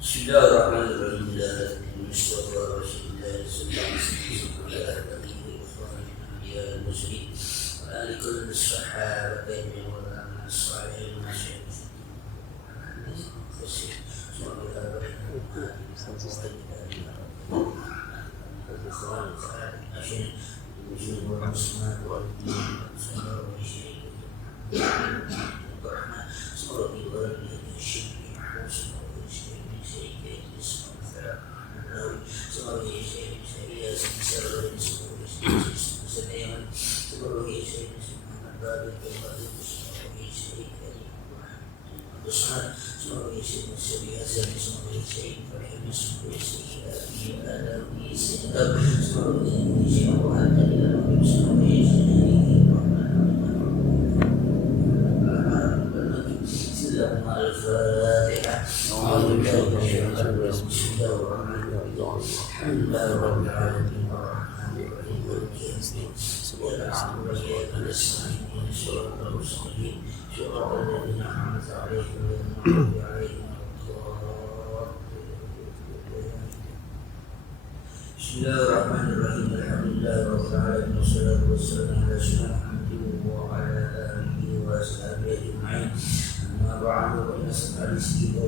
Bismillahirrahmanirrahim. Bismillahirrahmanirrahim. Alhamdulillahirabbil alamin wassalatu wassalamu ala Muhammadin wa ala alihi wa sahbihi ajma'in. Amma ba'du, fa inna al-hadisi wa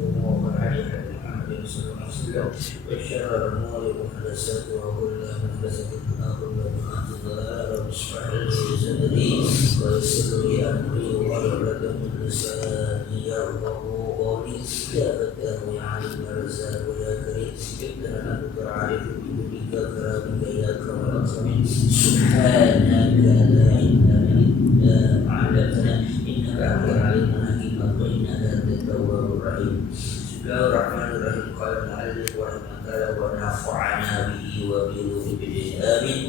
al-hadith Muhammadin sallallahu alaihi wasallam wa syarrul umuri muhdatsatuha wa kullu muhdatsatin bid'ah wa kullu bid'atin dhalalah. Bismillahirrahmanirrahim. Wa yassir li amri wa hlul 'uqdatam min lisani yafqahu qawli. Ya Fatah ya Alim ya Razzaq ya Karim, ibdana bi'arif كرامك يا أكرم الأكرمين. سبحانك لا علم لنا إلا ما علمتنا إنك أنت العليم الحكيم وإنك أنت التواب الرحيم. بسم الله الرحمن الرحيم. قال المؤلف رحمه الله ونفعنا به وبعلومه آمين.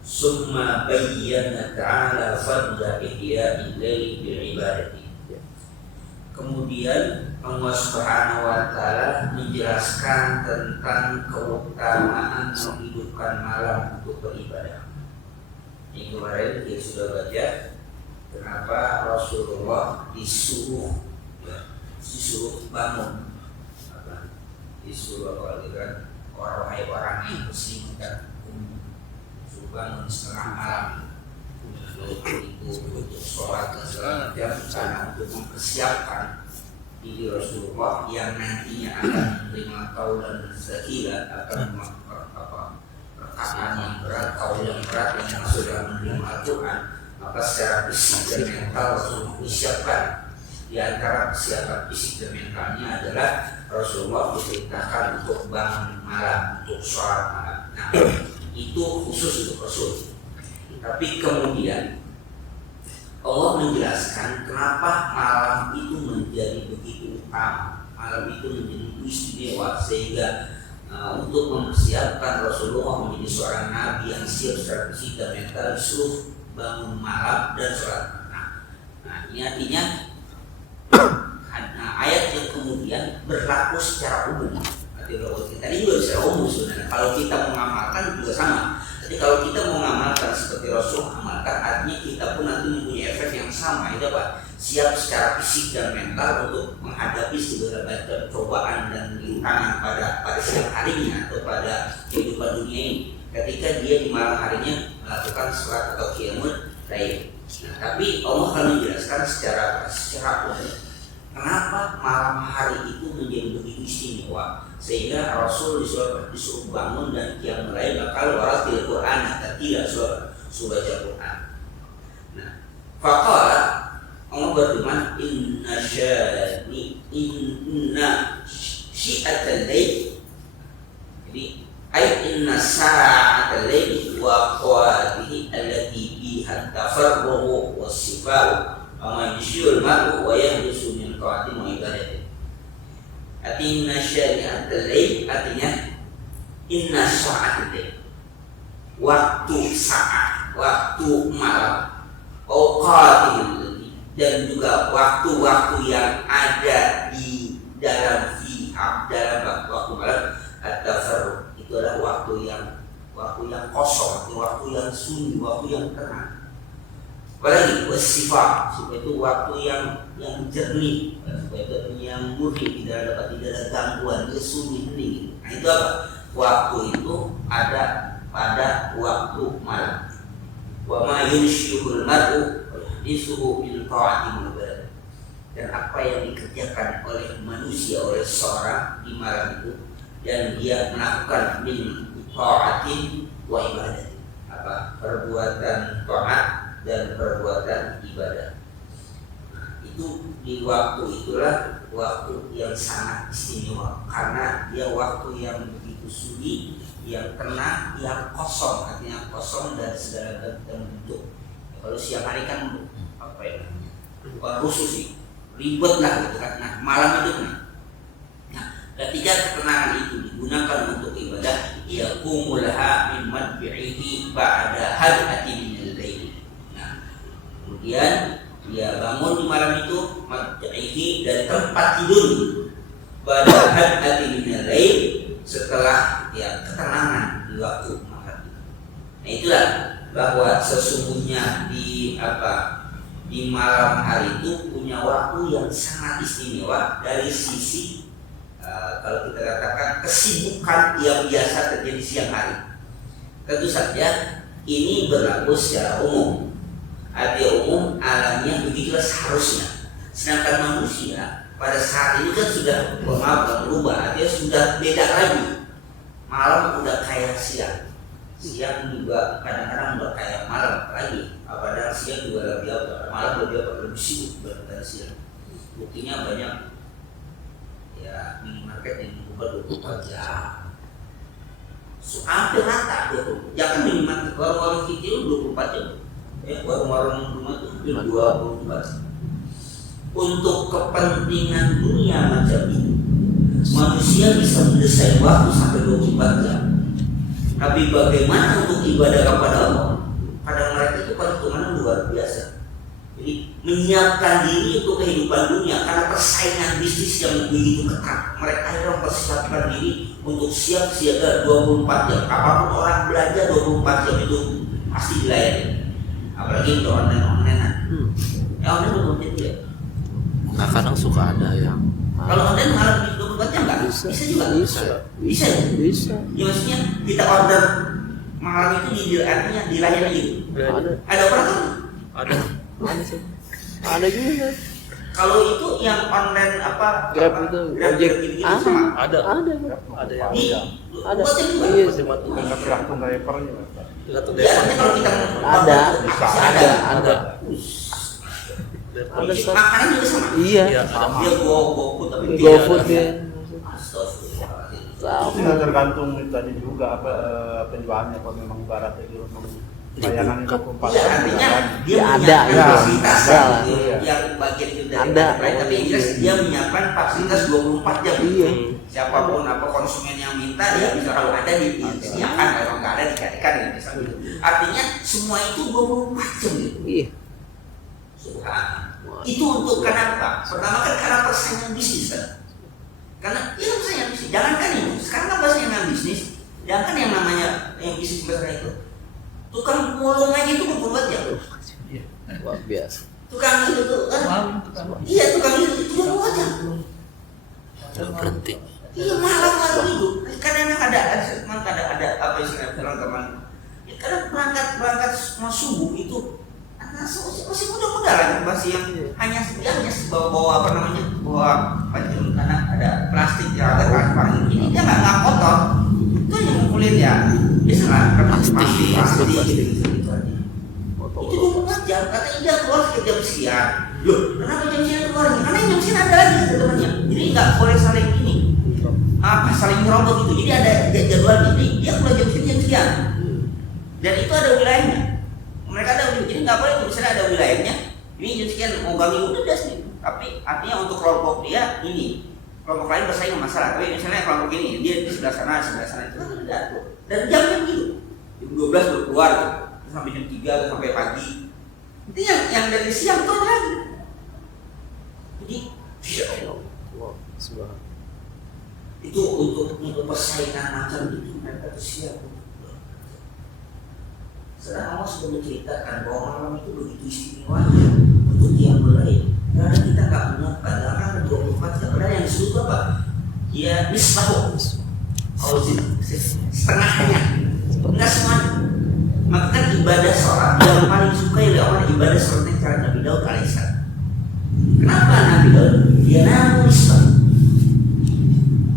ثم بين تعالى فضل إحياء الليل بالعبادة. Kemudian Allah Subhanahu wa Ta'ala menjelaskan tentang keutamaan menghidupkan malam untuk beribadah. Ini kemarin kita sudah baca kenapa Rasulullah disuruh bangun, disuruh kan orang yang muslim dan disuruh bangun setengah malam untuk sholat dan segala macam, untuk mempersiapkan diri Rasulullah yang nantinya akan menerima kaulan zakila, akan perkataan yang berat, kaul yang berat yang sudah menerima Al-Quran. Maka secara fisik dan mental Rasulullah disiapkan. Di antara persiapan fisik dan mentalnya adalah Rasulullah diperintahkan untuk bangun malam, untuk sholat malam. Nah, itu khusus untuk Rasul. Tapi kemudian Allah menjelaskan kenapa malam itu menjadi begitu utama, malam itu menjadi istimewa, sehingga untuk mempersiapkan Rasulullah menjadi seorang nabi yang siap secara fisik dan mental disuruh bangun malam dan sholat. Nah, ini artinya ayat yang kemudian berlaku secara umum. Tadi juga secara umum sebenarnya. Kalau kita mengamalkan juga sama. Jadi kalau kita mau mengamalkan seperti Rasul amalkan, artinya kita pun nanti mempunyai efek yang sama, itu apa? Siap secara fisik dan mental untuk menghadapi segala macam cobaan dan rintangan pada siang harinya atau pada kehidupan dunia ini. Ketika dia di malam harinya melakukan sholat atau qiyamul lail. Nah, tapi Allah akan menjelaskan secara umum kenapa malam hari itu menjadi begitu istimewa, sehingga Rasul disuruh bangun dan qiyamul lail, bakal waratil Quran, dan tidak suruh baca Quran. Nah, faqala Allah berfirman, inna syi'atal lail. Jadi inna sa'atal lail wa qawatihi allati biha tafarruhu was-sifa'u wa yusyul mar'u wa yahdusu min qawatim wa ibadati. Artinya syari'atul lail, artinya inna sa'atul lail, waktu saat, waktu malam, awqatil, dan juga waktu-waktu yang ada di dalam waktu malam. At-tafarruq itu adalah waktu yang kosong, waktu yang sunyi, waktu yang tenang. Apalagi wasifah, itu waktu yang jernih, supaya yang murni tidak ada gangguan, dia sunyi hening. Nah itu apa? Waktu itu ada pada waktu malam. Wa ma yunshihul mar'u yahdithuhu bil ta'ati mubarak. Dan apa yang dikerjakan oleh manusia, oleh seorang di malam itu, dan dia melakukan min ta'atin wa ibadah, apa perbuatan taat dan perbuatan ibadah. Itu di waktu itulah waktu yang sangat istimewa, karena dia waktu yang begitu sunyi, yang tenang, yang kosong, artinya kosong dan segala bentuk. Kalau siang hari kan apa ya namanya, bukan khusus sih, ribet lah gitu kan. Nah malam itu nah ketika ketenangan itu digunakan untuk ibadah, ya kumulaha min madbi'ihi ba'da had'ati minal lail. Nah kemudian dia bangun di malam itu madbi'ihi dari tempat tidur ba'da had'ati minal lail, setelah ya ketenangan di waktu malam. Nah itulah bahwa sesungguhnya di malam hari itu punya waktu yang sangat istimewa dari sisi kalau kita katakan kesibukan yang biasa terjadi siang hari. Tentu saja ini berlaku secara umum, artinya umum, alamnya begitulah seharusnya. Sedangkan manusia pada saat ini kan sudah berubah, artinya sudah beda lagi. Malam udah kayak siang, siang juga kadang-kadang udah kayak malam lagi. Padahal siang juga lebih apa, malam lebih sibuk daripada siang. Buktinya banyak ya minimarket yang buka 24 jam. Hampir rata 20. Jangan minimarket, warung-warung kecil 24 jam. Ya warung-warung rumah itu hampir 24. Untuk kepentingan dunia macam ini, manusia bisa mendesain waktu sampai 24 jam. Tapi bagaimana untuk ibadah kepada Allah? Pada mereka itu perhitungannya luar biasa. Jadi menyiapkan diri untuk kehidupan dunia, karena persaingan bisnis yang begitu ketat. Mereka akhirnya mempersiapkan diri untuk siap siaga 24 jam. Apapun orang belanja 24 jam itu pasti dilayani. Apalagi untuk online-onlinean. Ya online betul ya. Nah kadang suka ada yang kalau online malah 24 jam nggak? Bisa juga. Bisa. Ya maksudnya kita order malam itu artinya dilayani gitu. Ada orang kan? Ada sih. Ada juga. Kalau itu yang online apa? Grab itu, ojek gitu sama? Ada yang Ada. Iya, Nggak tergantung drivernya. tergantung Ya, artinya kalau kita ada. Makanan juga sama. Iya. Dia GoFood tapi GoFood ya. Astagfirullahaladzim. Nggak tergantung tadi juga apa penjualnya, kalau memang ibaratnya itu memang layanan 24 Ya, jam. artinya dia Ya, menyiapkan ada, fasilitas ada. yang bagian itu dari Ada. tapi yang jelas dia menyiapkan fasilitas 24 jam. Iya. Siapapun apa konsumen yang minta dia bisa, kalau ada disediakan, kalau nggak ada dicarikan ya, misalnya gitu. Artinya semua itu 24 jam gitu. Iya. Subhanallah. Itu untuk kenapa? Pertama kan karena persaingan bisnis kan. Karena itu persaingan bisnis. Jangankan itu, sekarang kan persaingan bisnis. Jangan yang namanya yang bisnis besar itu. Tukang mulung aja itu 24 jam. Luar biasa. Tukang itu tuh kan. Iya, tukang itu 24 jam. Udah berhenti. Iya, malam itu. Kadang ada apa istilahnya teman-teman. Ya, kadang berangkat subuh itu masih muda-muda lagi, masih yang hanya bawa apa namanya, bawa pacul, karena ada plastik ya, ada keras ini dia nggak kotor, itu yang ngumpulin ya biasa plastik gitu aja. Itu 24 jam, katanya dia keluar jam sekian. Loh, kenapa jam sekian keluarnya? Karena jam sekian ada lagi temannya, jadi nggak boleh saling saling ngerobot gitu. Jadi ada jadwalnya, jadi dia keluar jam sekian, dan itu ada wilayahnya. Mereka ada, jadi nggak boleh tuh, misalnya ada wilayahnya, ini jam sekian mau ganggu udah sih. Tapi artinya untuk kelompok dia ini, kelompok lain bersaing masalah. Tapi misalnya kelompok ini dia di sebelah sana itu kan udah tuh. Dan jamnya begitu, jam 12 baru keluar, terus sampai jam 3 atau sampai pagi. Itu yang dari siang tuh ada lagi. Jadi itu untuk persaingan macam itu mereka tuh siap. Sedang Allah sudah menceritakan bahwa malam itu begitu istimewa untuk yang lain. Karena kita nggak punya padahal 24 jam. Padahal yang disebut itu apa? Ya nisbahu. Oh, setengahnya. Enggak semuanya. Maka kan ibadah sholat yang paling sukai oleh orang ibadah sholatnya cara Nabi Daud alaihissalam. Kenapa Nabi Daud? Dia namun nisbah.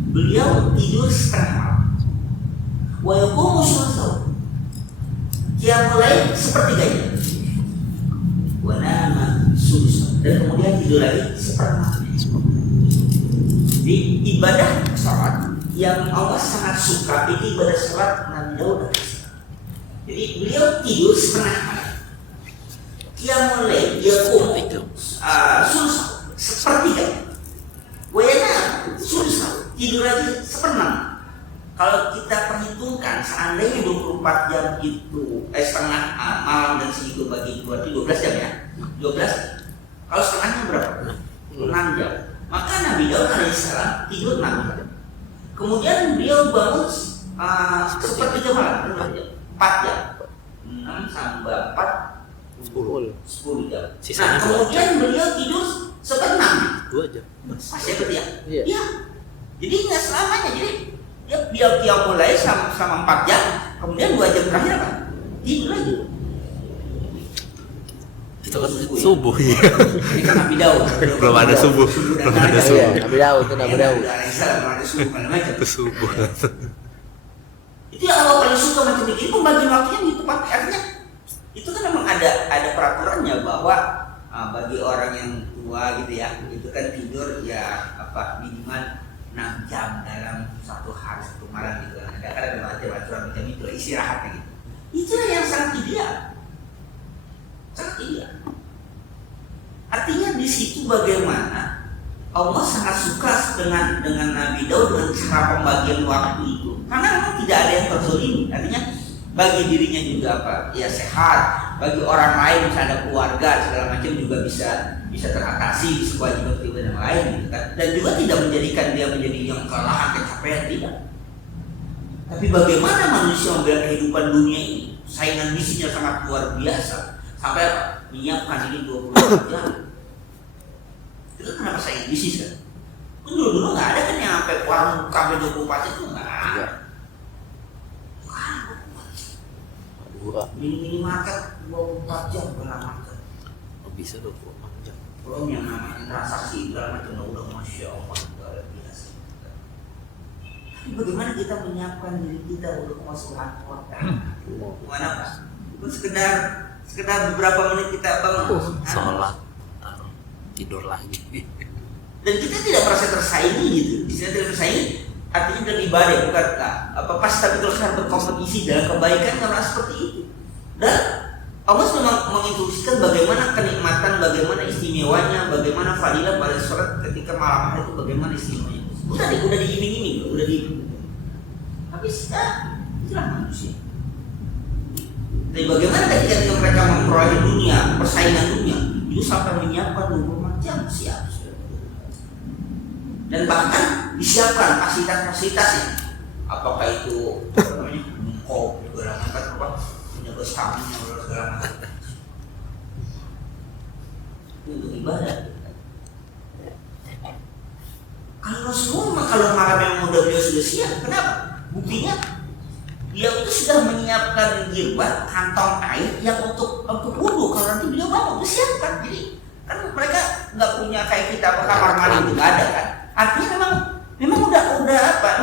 Beliau tidur setengah malam. Wa yaqumu sulsahu. Dia mulai sepertiganya. Wa nama sulsahu. Dan kemudian tidur lagi seperempat. Di ibadah sholat yang Allah sangat suka itu ibadah sholat Nabi Daud. Jadi beliau tidur setengah malam. Dia mulai sulsahu sepertiga. Wa yana sulsahu tidur lagi seperenam. Kalau kita perhitungkan seandainya 24 jam itu setengah malam dan segitu bagi 12 jam ya. 12. Kalau setengahnya berapa? 6 jam. Maka Nabi Daud alaihissalam tidur 6 jam. Kemudian beliau bangun sepertiga malam 4 jam. 6 tambah 4 10 jam. Nah, kemudian beliau tidur seperenam 2 jam. masih betul ya? Iya. Iya. Jadi nggak selamanya. Jadi dia mulai sama 4 jam, kemudian 2 jam terakhir apa? Tidur lagi. Itu kan subuh ya. Ini kan Nabi Daud. Belum ada subuh. dan Belum ada naga. subuh. Nabi Daud itu Nabi Daud. Belum ada subuh mana macam. Itu subuh. Itu yang Allah paling suka macam ini. Pembagian waktunya gitu Pak. Artinya itu kan memang ada peraturannya bahwa bagi orang yang tua gitu ya, itu kan tidur ya minimal 6 jam dalam satu hari satu malam gitu. Ada aturan macam itu istirahatnya gitu. Itulah yang sangat ideal. Sangat ideal. Artinya di situ bagaimana Allah sangat suka dengan Nabi Daud dengan cara pembagian waktu itu. Karena memang tidak ada yang terzolimi. Artinya bagi dirinya juga ya sehat. Bagi orang lain misalnya ada keluarga segala macam juga bisa teratasi kewajiban yang lain gitu kan. Dan juga tidak menjadikan dia menjadi yang kelelahan kecapean tidak. Tapi bagaimana manusia membela kehidupan dunia ini? Saingan misinya sangat luar biasa. Sampai menyiapkan ini 24 jam. Itu kenapa saingan bisnis kan? Dulu nggak ada kan yang sampai warung kafe 24 jam itu nggak ada. Minimarket 24 jam berlaku. Oh, bisa 24 jam. Belum yang namanya transaksi segala macam udah masya Allah luar biasa. Tapi bagaimana kita menyiapkan diri kita untuk masuk kuota? Gimana Pak? Itu sekedar beberapa menit kita bangun, Sholat, tidur lagi. dan kita tidak merasa tersaingi gitu. Kita tidak tersaingi. Artinya dalam ibadah bukan pas tapi terus harus berkompetisi dalam kebaikan karena seperti itu. Dan Allah memang menginstruksikan bagaimana kenikmatan, bagaimana istimewanya, bagaimana fadilah pada sholat ketika malam hari itu bagaimana istimewanya. Udah diiming-iming, Tapi itulah manusia. Tapi bagaimana ketika mereka memperoleh dunia, persaingan dunia, itu sampai menyiapkan 24 jam siap. Dan bahkan disiapkan fasilitas-fasilitasnya. Apakah itu namanya mengkop segala macam menjaga stamina segala macam. Itu untuk ibadah. Kalau Rasulullah kalau malam yang muda beliau sudah siap, kenapa? Buktinya dia itu sudah menyiapkan girbat kantong air yang untuk wudhu kalau nanti beliau bangun disiapkan. Jadi kan mereka nggak punya kayak kita kamar mandi nggak ada kan. Artinya memang udah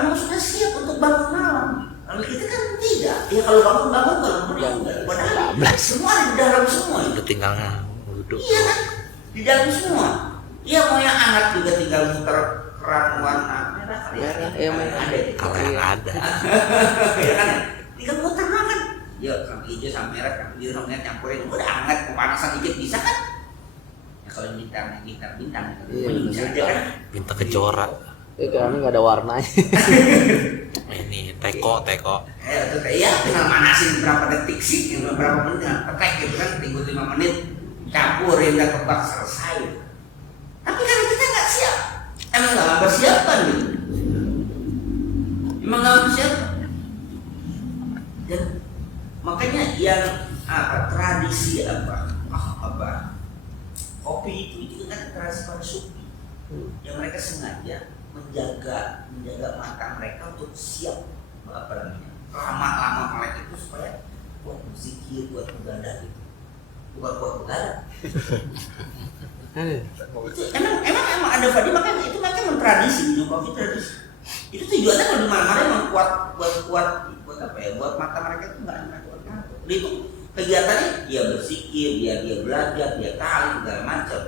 memang sudah siap untuk bangun malam. Kalau kita kan tidak. Ya kalau bangun kalau ya enggak. Padahal semua ada di dalam semua. Udah tinggal duduk. Iya kan? Di dalam semua. Iya mau yang hangat juga tinggal muter keran warna merah. Iya ada. Kalau yang ada. Ya kan? Tinggal muter kan. Ya sampai hijau sampai merah, sampai biru sampai campurin udah hangat pemanasan dikit bisa kan? Ya kalau bintang Iya, bisa aja kan? Bintang kejora. Karena nggak ada warnanya. Ini teko. Iya, tinggal manasin berapa detik sih, berapa menit tinggal petek gitu kan, tinggal 5 menit campurin dan kebak selesai. Tapi kan kita nggak siap, emang nggak mempersiapkan gitu, emang nggak mempersiapkan. Dan makanya yang tradisi kopi itu kan tradisi para sufi. Yang mereka sengaja menjaga mata mereka untuk siap lama melek itu supaya buat berzikir, buat begadang gitu. Bukan buat begadang. Itu emang ada Fadi, makanya itu mereka mentradisi minum kopi tradisi. Itu tujuannya kalau di mana-mana emang buat apa ya? Buat mata mereka itu nggak kuat. Itu kegiatannya dia berzikir, dia belajar, dia tahu segala macam.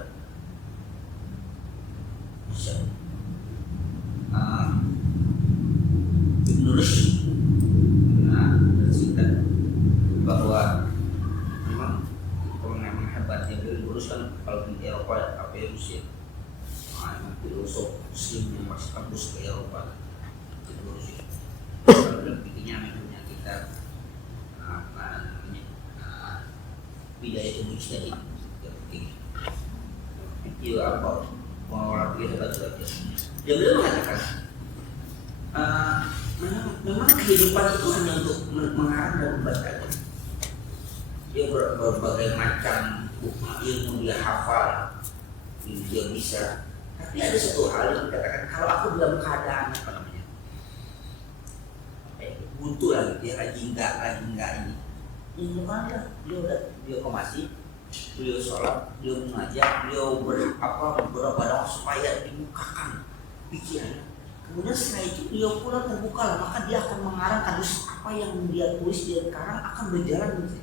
Ibnu Rushd bercerita bahwa memang hebatnya Ibnu Rushd kan kalau di Eropa apa ya Rusia, filosof Muslim yang masih kampus ke Eropa Ibnu Rushd. Kalau pikirnya punya kita Bidayatul Mujtahid, itu apa orang pikir hebat-hebat. Dia beliau mengatakan memang kehidupan itu hanya untuk mengarang dan membaca. Dia berbagai macam ilmu dia hafal, dia bisa. Tapi ada satu hal yang dikatakan, kalau aku dalam keadaan butuh lagi, dia lagi enggak ini. Ini mana? Beliau ke masjid, beliau sholat, beliau mengajak, beliau berdoa supaya dibukakan pikirannya. Kemudian setelah itu beliau pulang terbuka, maka dia akan mengarang apa yang dia tulis dia sekarang akan berjalan gitu.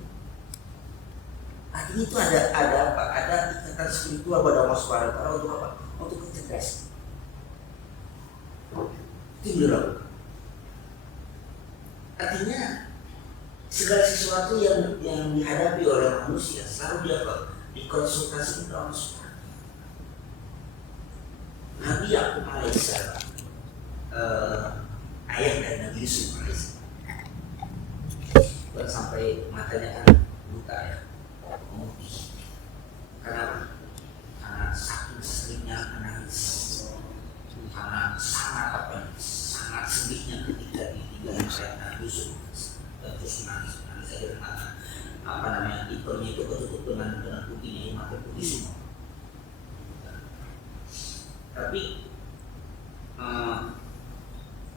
Artinya itu ada ikatan spiritual pada Allah Subhanahu wa Ta'ala untuk apa? Untuk kecerdasan. Itu beliau. Artinya segala sesuatu yang dihadapi oleh manusia selalu dia dikonsultasi dengan Allah Subhanahu. Nabi Yakub alaihissalam, ayah dari Nabi Yusuf alaihissalam, sampai matanya kan buta ya, memutih. Karena saking seringnya menangis, karena sangat sedihnya ketika ditinggalkan oleh Nabi Yusuf, dan terus menangis aja dengan ikonnya itu ketutup dengan putihnya, mata putih semua. Tapi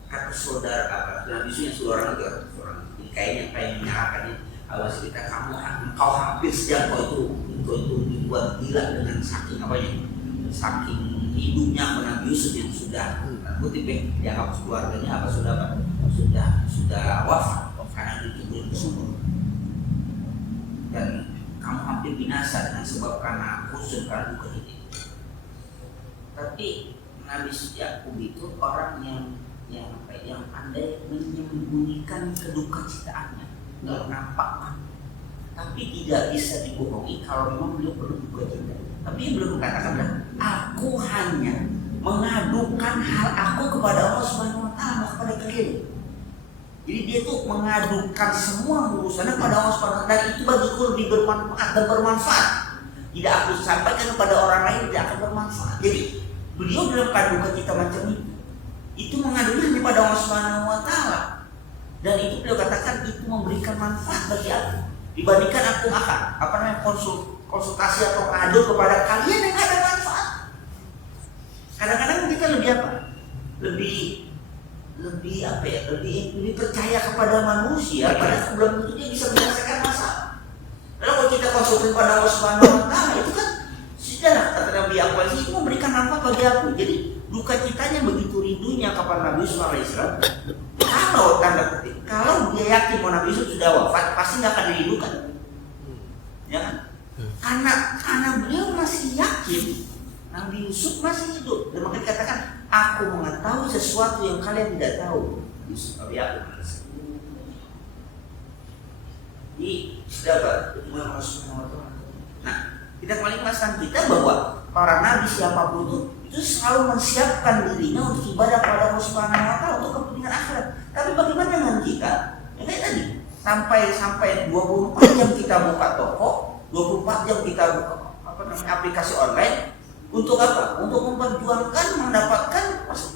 kata saudara Nabi Yusuf yang seorang jadi kayaknya pengen menyalahkannya, awas kita kau hampir sejak kau itu dibuat gila dengan saking saking hidupnya Nabi Yusuf yang sudah kutip dianggap keluarganya sudah wafat karena itu belum sembuh, dan kamu hampir binasa dengan sebab karena khusus karena duka itu. Tapi Nabi Yakub itu orang yang pandai menyembunyikan kedukacitaannya, nggak nampak, tapi tidak bisa dibohongi kalau memang beliau perlu duka cita. Tapi yang beliau katakan adalah, aku hanya mengadukan hal aku kepada Allah Subhanahu wa Ta'ala, kepada kalian. Jadi dia tuh mengadukan semua urusannya kepada Allah Subhanahu wa Ta'ala, dan itu bagiku lebih bermanfaat dan bermanfaat. Tidak aku sampaikan kepada orang lain tidak akan bermanfaat. Jadi beliau dalam keadaan kita macam itu mengadukan kepada Allah Subhanahu wa Ta'ala, dan itu beliau katakan itu memberikan manfaat bagi aku dibandingkan aku akan konsultasi atau ngadu kepada kalian yang ada manfaat. Kadang-kadang kita lebih percaya kepada manusia, padahal sebelum itu dia bisa menyelesaikan masalah. Lalu kalau kita konsultasi pada Allah Subhanahu wa Ta'ala, itu kan sudahlah, kata Nabi Yakub itu memberikan manfaat bagi aku. Jadi duka citanya begitu rindunya kepada Nabi Yusuf alaihissalam. Kalau tanda kutip, kalau dia yakin bahwa Nabi Yusuf sudah wafat, pasti nggak akan dirindukan, ya kan? Karena beliau masih yakin Nabi Yusuf masih hidup, dan makanya dikatakan, aku mengetahui sesuatu yang kalian tidak tahu. Yusuf Nabi Yakub. Jadi sudah Allah Subhanahu wa Ta'ala. Nah, kita kembali kemaskan kita bahwa para nabi siapapun itu selalu menyiapkan dirinya untuk ibadah kepada Allah Subhanahu wa Ta'ala untuk kepentingan akhirat. Tapi bagaimana dengan kita? Ya kayak tadi, sampai 24 jam kita buka toko, 24 jam kita buka aplikasi online. Untuk apa? Untuk memperjuangkan, mendapatkan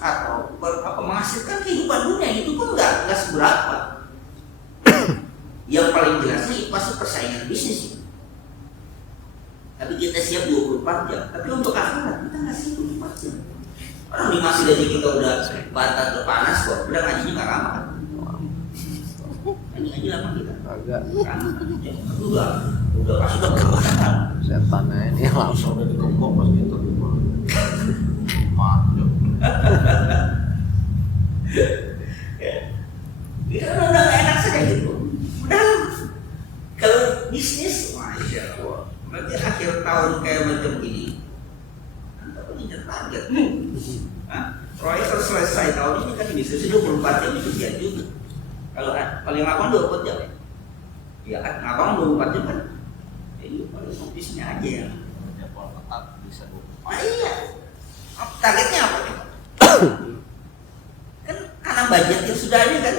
atau menghasilkan kehidupan dunia. Itu pun nggak seberapa. Yang paling jelas sih pasti persaingan bisnis. Tapi kita siap 24 24 jam, tapi untuk akhirat kita nggak sibuk 24 jam. Orang di masjid aja kita udah batat udah panas kok, udah ngajinya nggak lama kan? Ini ngaji lama kita. Agak Lama kan? Ya, udah pas udah kan? setannya ini langsung. Udah dikongkong pas gitu. Panjang. Ya udah nggak enak saja gitu. Udah kalau bisnis, masya Allah. Berarti akhir tahun kayak macam ini, anda punya target. Proyek harus selesai tahun ini kan bisnis 24 jam itu dia juga. Kalau paling lama 24 jam ya. Ya kan, ngabang 24 jam kan. Jadi paling bisnisnya aja ya. Jadwal ketat bisa 24. Ah iya. Targetnya apa coba? Kan karena budgetnya sudah ada kan.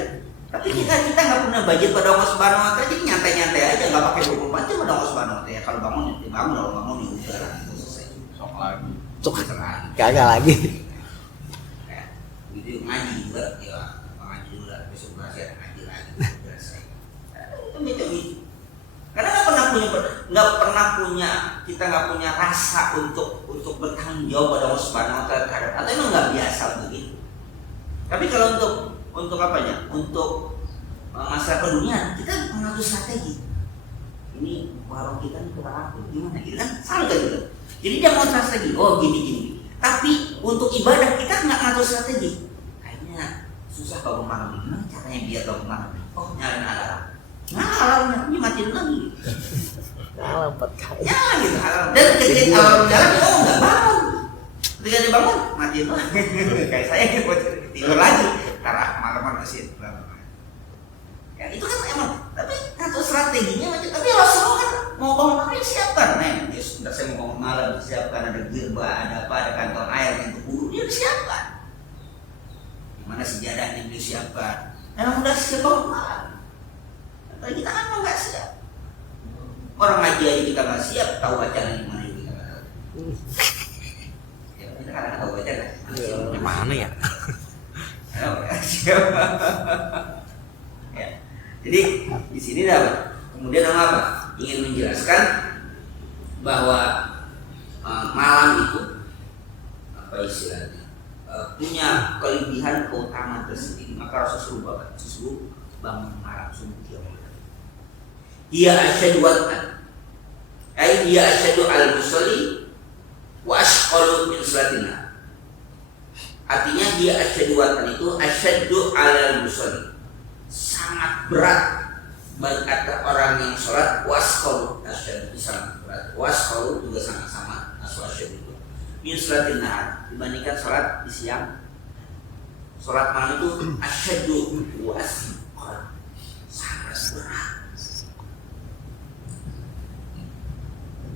Tapi kita nggak punya budget pada Allah Subhanahu Wa Taala, jadi nyantai-nyantai aja, nggak pakai 24 jam pada Allah Subhanahu Wa Taala. Kalau bangun ya bangun, kalau bangun ya udah lah, itu selesai. Sok lagi. Cuk, Serah. kagak lagi. Ya, gitu ngaji juga, ya ngaji dulu lah, besok masih ada ngaji lagi, selesai. Itu macam itu. Karena kita nggak punya rasa untuk bertanggung jawab pada Allah Subhanahu Wa Taala terhadap, atau emang nggak biasa begitu. Tapi kalau untuk apanya? Untuk masalah dunia kita mengatur strategi. Ini warung kita ini kurang apa? Gimana? Gitu kan? Sama kan gitu. Jadi dia mau strategi. Oh gini. Tapi untuk ibadah kita nggak ngatur strategi. Kayaknya susah bangun malam. Gimana caranya biar bangun malam? Oh nyalain alarm. Nah alarmnya ini matiin lagi. Nyala 4 kali. Nyala gitu alarm. Dan ketika alarm jalan, oh nggak bangun. Ketika dia bangun, matiin lagi. Kayak saya gitu tidur lagi. Karena malam masih ya itu kan emang, tapi satu strateginya macam, tapi Rasulullah kan mau bangun malam disiapkan, ya sudah saya mau bangun malam disiapkan, ada girba, ada apa, ada kantong air untuk wudhu, dia disiapkan. Gimana sejadahnya disiapkan, emang udah siap bangun malam. Tapi kita kan nggak siap. Orang ngaji aja kita nggak siap, tahu bacaan gimana kita nggak tahu. Ya kita kadang tahu bacaan, Gimana ya? Ya. Jadi di sini dapat. Kemudian apa? Ingin menjelaskan bahwa malam itu apa istilahnya punya kelebihan keutamaan tersendiri. Maka Rasulullah bangun malam subuh qiyamul lail. Ia asyadu ia asyadu al-musalli wa ashqalu min salatina. Artinya dia asyadu itu asyadu alal musalli, sangat berat bagi orang yang sholat. Wasqalu asyadu itu sangat berat, wasqalu juga sangat sama asyadu itu min sholatin nahar, dibandingkan sholat di siang. Sholat malam itu asyadu wasqal, sangat berat.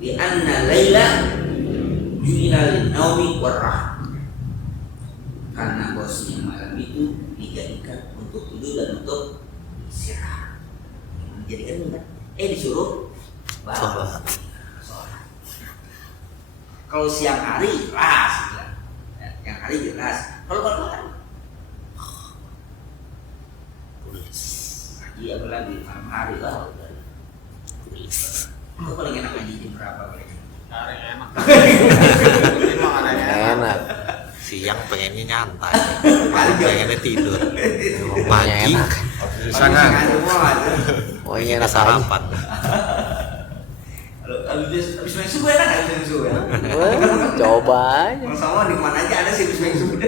Di anna laila ju'ila lin-naumi war-rahmah, karena bosnya malam itu dijadikan untuk tidur dan untuk istirahat. Dijadikan disuruh sholat. Kalau siang hari jelas, siang hari jelas. Kalau malam kan, ngaji apalagi malam hari lah. Itu paling enak ngaji jam berapa paling? Hari enak. Enak. Siang pengennya nyantai, malam pengennya tidur. Pagi Enak. sangat Pokoknya enak aja. sarapan. Kalau habis main subuh enak nggak habis main subuh? Wah, coba aja. Kalau sama di mana aja ada sih habis main subuh.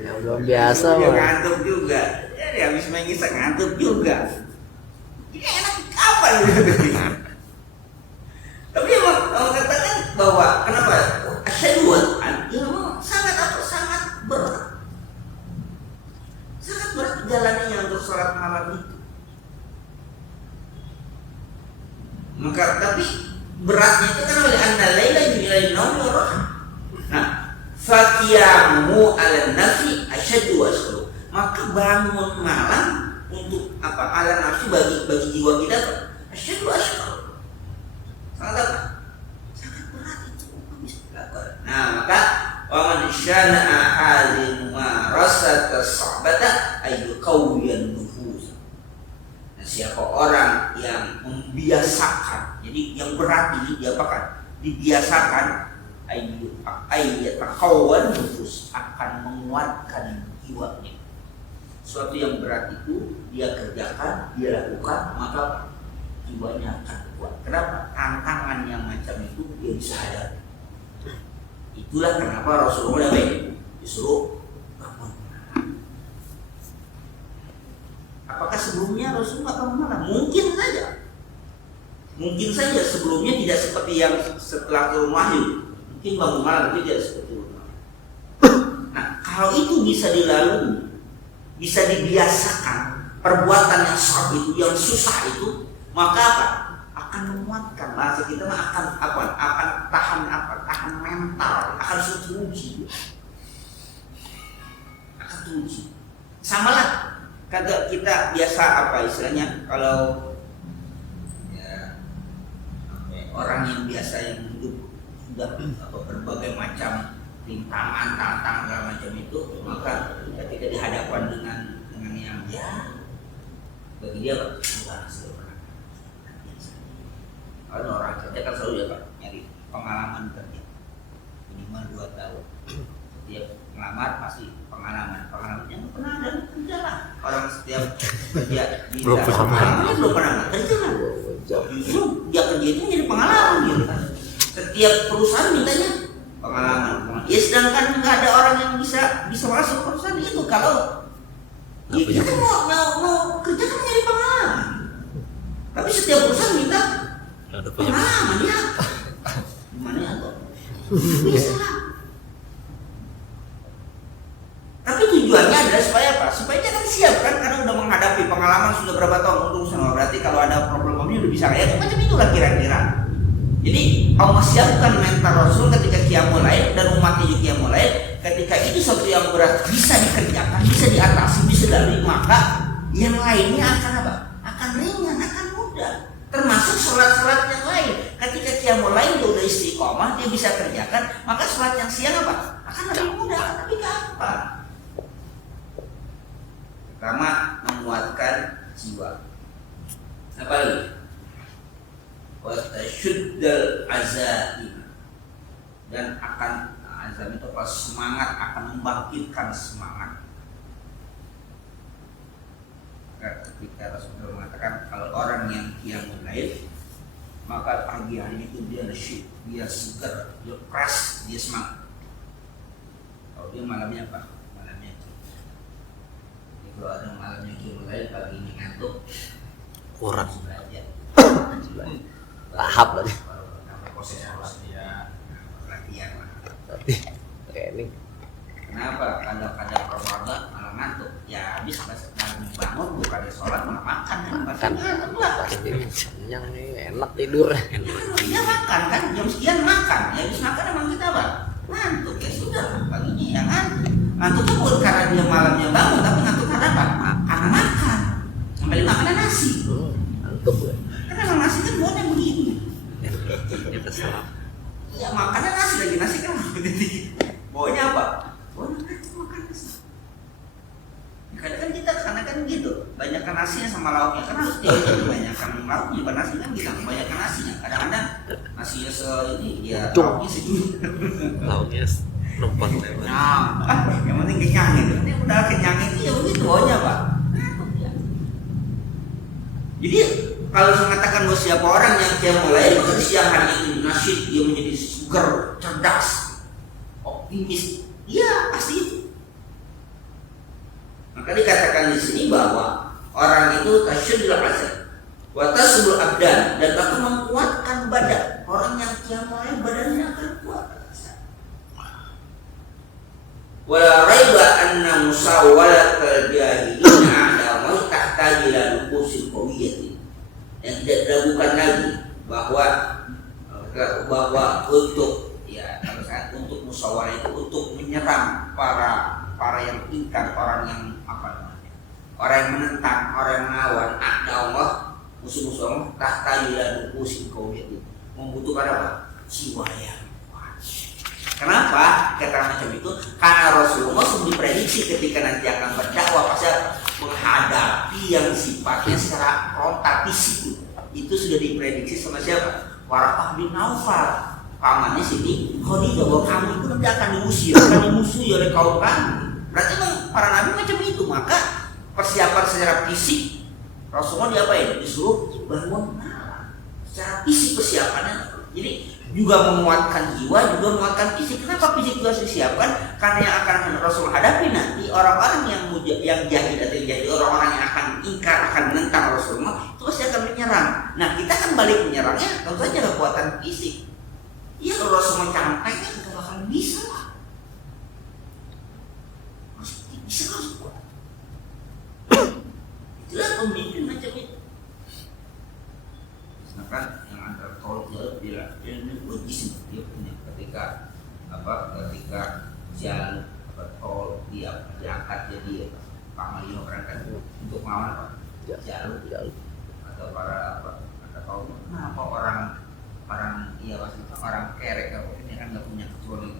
Ya belum biasa Ya mah. ngantuk juga. Ya habis main isya ngantuk juga. Ini enak apa gitu? Tapi emang katakan bahwa kenapa asyadu ya memang sangat berat. Sangat berat jalannya untuk sholat malam itu. Maka tapi beratnya itu kan oleh anda laila yu'ilai naumi. Nah, faqiyamu ala nafsi asyadu wasqalu. Maka bangun malam untuk apa? Ala nafsi bagi jiwa kita asyadu wasqalu. Sangat apa? Sangat berat itu bisa dilakukan. Nah, maka waman syana'a halim marasat as-sahabata ayyuqawwiyan nufus. Nah, siapa orang yang membiasakan, jadi yang berat ini diapakan? dibiasakan ayyataqawwan nufus, akan menguatkan jiwanya. Suatu yang berat itu dia kerjakan, dia lakukan, maka jiwanya akan kuat. Kenapa? Tantangan yang macam itu dia bisa hadapi. Itulah kenapa Rasulullah disuruh bangun. Apakah sebelumnya Rasulullah bangun malam? Mungkin saja. Mungkin saja sebelumnya tidak seperti yang setelah turun wahyu. Mungkin bangun malam itu tidak seperti turun wahyu. Nah, kalau itu bisa dilalui, bisa dibiasakan, perbuatan yang susah itu, yang susah itu, maka apa? Akan menguatkan. Bahasa kita akan apa? Akan tahan apa? Tahan mental, akan teruji. Akan teruji. Sama lah. Kagak kita biasa apa istilahnya kalau orang yang biasa yang hidup sudah atau berbagai macam rintangan, tantangan segala macam itu, maka ketika dihadapkan dengan yang bagi dia sudah pernah. Kalau orang kerja kan selalu ya nyari pengalaman kerja minimal 2 tahun. Setiap ngelamar pasti pengalaman yang pernah ada kerja lah. Orang setiap kerja di belum pernah kerja lah. Justru dia kerja itu jadi pengalaman gitu kan. Setiap perusahaan mintanya pengalaman. Ya sedangkan nggak ada orang yang bisa masuk perusahaan itu kalau ya kita mau kerja kan nyari pengalaman. Tapi setiap perusahaan minta pengalaman ya. Gimana ya kok? Bisa lah. Tapi tujuannya adalah supaya apa? Supaya jangan siap kan, karena udah menghadapi pengalaman sudah berapa tahun untuk sama. Berarti kalau ada problem ini udah bisa kayak macam itulah kira-kira. Jadi Allah siapkan mental Rasul ketika Qiyamul Lail dan umatnya juga Qiyamul Lail. Ketika itu sesuatu yang berat bisa dikerjakan, bisa diatasi, bisa dilalui, maka yang lainnya akan apa? Akan ringan, akan mudah. Termasuk sholat-sholat yang lain. Ketika Qiyamul Lail dia udah istiqomah, dia bisa kerjakan, maka sholat yang siang apa? Akan lebih mudah, tapi gampang. Pertama, menguatkan jiwa. Apa lagi? Watashuddal azaim, dan akan azam itu apa? Semangat, akan membangkitkan semangat. Ketika Rasulullah mengatakan kalau orang yang qiyamul lail, maka pagi hari itu dia nasyid, dia segar, dia fresh, dia semangat. Kalau dia malamnya apa? Kalau ada malamnya qiyamul lail, pagi ini ngantuk, kurang belajar. Tahap tadi. Proses harus dia latihan lah. Training. Kenapa? Kadang-kadang olahraga malah ngantuk. Ya habis bangun bukan sholat malah makan Makan. Pasti kenyang nih, enak tidur. Dia makan kan, jam sekian makan. Ya habis makan emang kita apa? Ngantuk. Ya sudah, paginya ya ngantuk. Ngantuk itu bukan karena dia malamnya bangun, tapi ngantuk karena apa? Karena makan. Kembali makannya nasi. Ngantuk ya. Karena emang nasi kan buatnya begitu. dia terserap. Ya makannya nasi lagi, nasi kan begitu. Bawanya apa? Bawanya makan nasi. Kadang kan kita karena kan gitu, banyakkan nasinya sama lauknya, karena harus banyakkan lauknya, bukan nasi kan kita banyakkan nasinya. Kadang-kadang nasinya ini ya lauknya sejuta. Lauknya numpang lewat. Nah, yang penting kenyang gitu. Ini udah kenyang itu ya begitu bawanya Pak. Jadi kalau saya mengatakan bahwa siapa orang yang qiyamul lail maka di siang hari itu nasyid, dia menjadi segar, cerdas, optimis. Iya pasti itu. Maka dikatakan di sini bahwa orang itu tasyuddul azam wa tasbul abdan, dan akan menguatkan badan. Orang yang qiyamul lail badannya akan kuat. Wala raiba anna musawwalatal jahilina ala wa tahtaji ila nufusil qawiyyati. Yang tidak diragukan lagi bahwa untuk ya kalau saya untuk musyawarah itu untuk menyerang para yang ingkar, orang yang apa namanya, orang yang menentang, orang yang melawan ada Allah, musuh-musuh Allah, tahtaji ila nufusil qawiyyati, membutuhkan apa? Jiwa yang kuat. Kenapa kata macam itu? Karena Rasulullah sudah diprediksi ketika nanti akan berdakwah pasti menghadapi yang sifatnya secara frontal fisik. Itu sudah diprediksi sama siapa? Waraqah bin Naufal. pamannya Siti Khadijah bahwa kamu itu nanti akan diusir, akan dimusuhi oleh kaum kamu. Berarti memang para nabi macam itu. Maka persiapan secara fisik Rasulullah diapain? Disuruh bangun malam. Secara fisik persiapannya. Jadi juga menguatkan jiwa, juga menguatkan fisik. Kenapa fisik juga harus disiapkan? Karena yang akan Rasul hadapi nanti orang-orang yang jahil atau jadi orang-orang yang akan ingkar, akan menentang Rasulullah, itu pasti akan menyerang. Nah, kita kan balik menyerangnya tentu saja kekuatan fisik. Iya, kalau Rasulullah cantainya nggak bakal bisa lah. Bisa harus kuat. Itulah pemimpin macam itu. Sedangkan yang antara kalau dia logis dia punya ketika jalan tol dia diangkat jadi Panglima berangkat untuk melawan apa? Jalur atau para atau kenapa orang iya pasti orang kerek kalau ini kan nggak punya kecuali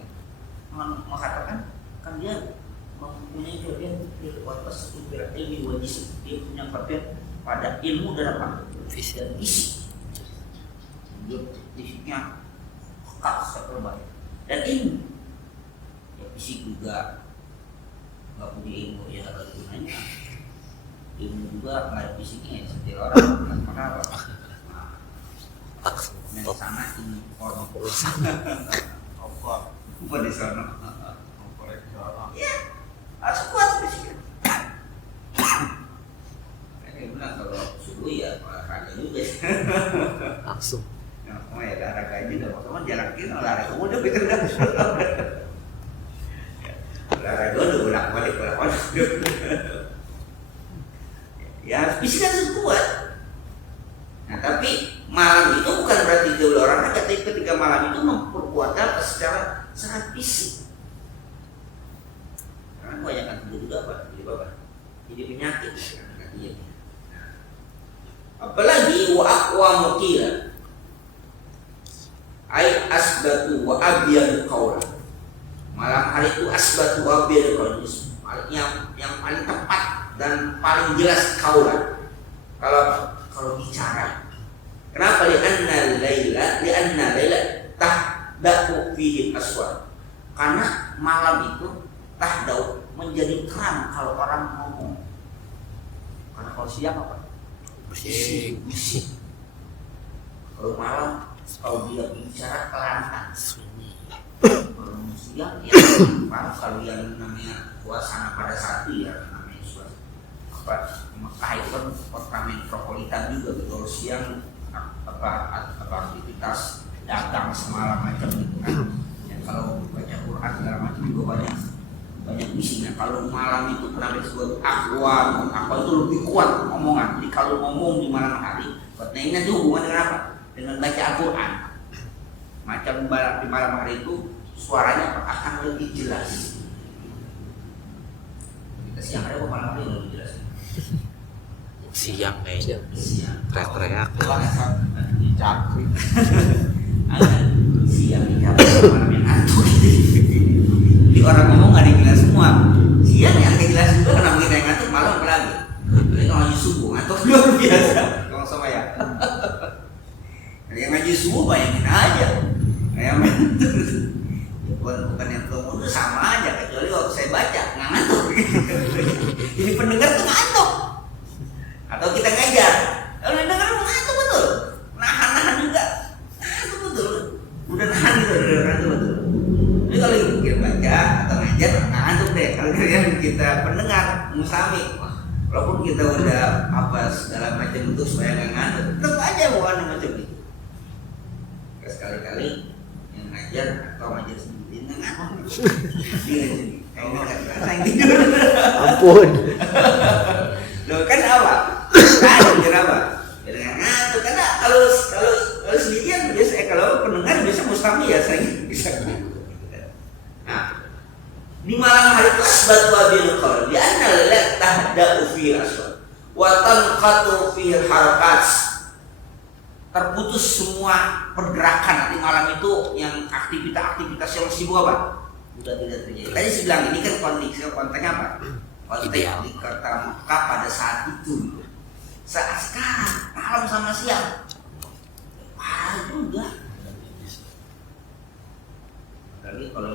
mengatakan kan dia mempunyai kelebihan dia kualitas superior ilmu wajib dia punya kelebihan pada ilmu dan apa fisik dan isi dia fisiknya khas terbaik dan ilmu ya fisik juga nggak punya ilmu ya ada gunanya ilmu juga nggak ada fisiknya seperti orang maka apa yang sana ini orang apa di sana ya harus kuat fisiknya. Ini bilang kalau subuh ya olahraga juga langsung. Oh ya olahraga juga, teman jalan kiri olahraga udah betul dah. Olahraga udah bolak-balik. Ya fisik harus kuat. Nah tapi malam itu bukan berarti dia olahraga, tapi ketika malam itu memperkuat apa secara fisik. Karena banyak kan juga apa? Jadi penyakit. Apalagi wa aqwa mukila ay asbatu wa abyadu qawla. Malam hari itu asbatu wa abyadu qawla, yang paling tepat dan paling jelas qawla. Kalau bicara. Kenapa? Li'anna laila tahda'u fihi aswat. Karena malam itu tahda'u menjadi terang kalau orang ngomong. Karena kalau siang apa? Bising. Kalau malam kalau dia bicara pelan-pelan. Kalau siang ya malam kalau yang namanya suasana pada saat itu ya namanya suasana apa Mekah itu kan kota metropolitan juga gitu. Kalau siang apa aktivitas dagang semalam macam itu kan. Ya, kalau baca Quran segala macam juga banyak isinya. Kalau malam itu kenapa disebut aqwa itu lebih kuat omongan. Jadi kalau ngomong di malam hari, nah ini nanti hubungan dengan apa? Dengan baca Al-Quran. Macam di malam hari itu suaranya akan lebih jelas. Kita siang hari apa malam hari lebih jelas? Siang kayaknya. Siang. Teriak-teriak. Cakri. Siang di malam yang ngantuk. Di orang ngomong nggak ada jelas semua. Siang yang jelas juga karena kita yang ngantuk malam apalagi. Jadi kalau ngaji subuh ngantuk luar biasa. Kalau sama ya. Yang ngaji subuh bayangin aja. Kayak bukan yang belum udah sama aja kecuali waktu saya baca nggak ngantuk. Jadi pendengar tuh ngantuk. Atau kita ngajar. Kalau dengar ngantuk betul. Nahan juga. Ngantuk betul. Udah nahan gitu, betul. Jadi kalau kita baca atau ngajar ngantuk deh. Kalau kita pendengar musami, walaupun kita udah apa segala macam bentuk supaya nggak ngantuk, tetap aja bukan macam itu. Sekali-kali yang ngajar atau ngajar sendiri ngantuk. Dia kayak tidur. Ampun. Loh kan apa? Kan ngajar apa? Dengan ngantuk. Karena kalau sendirian biasa kalau pendengar biasa mustami ya saya bisa. Nah, di malam hari itu asbat wabil qaul bi anna la tahda'u fi aswat wa tanqatu fi harakat. Terputus semua pergerakan di malam itu yang aktivitas yang sibuk apa? Sudah tidak terjadi. Tadi saya bilang ini kan konteksnya apa? Konteks di kota Mekah pada saat itu. Saat sekarang malam sama siang parah juga. apalagi kalau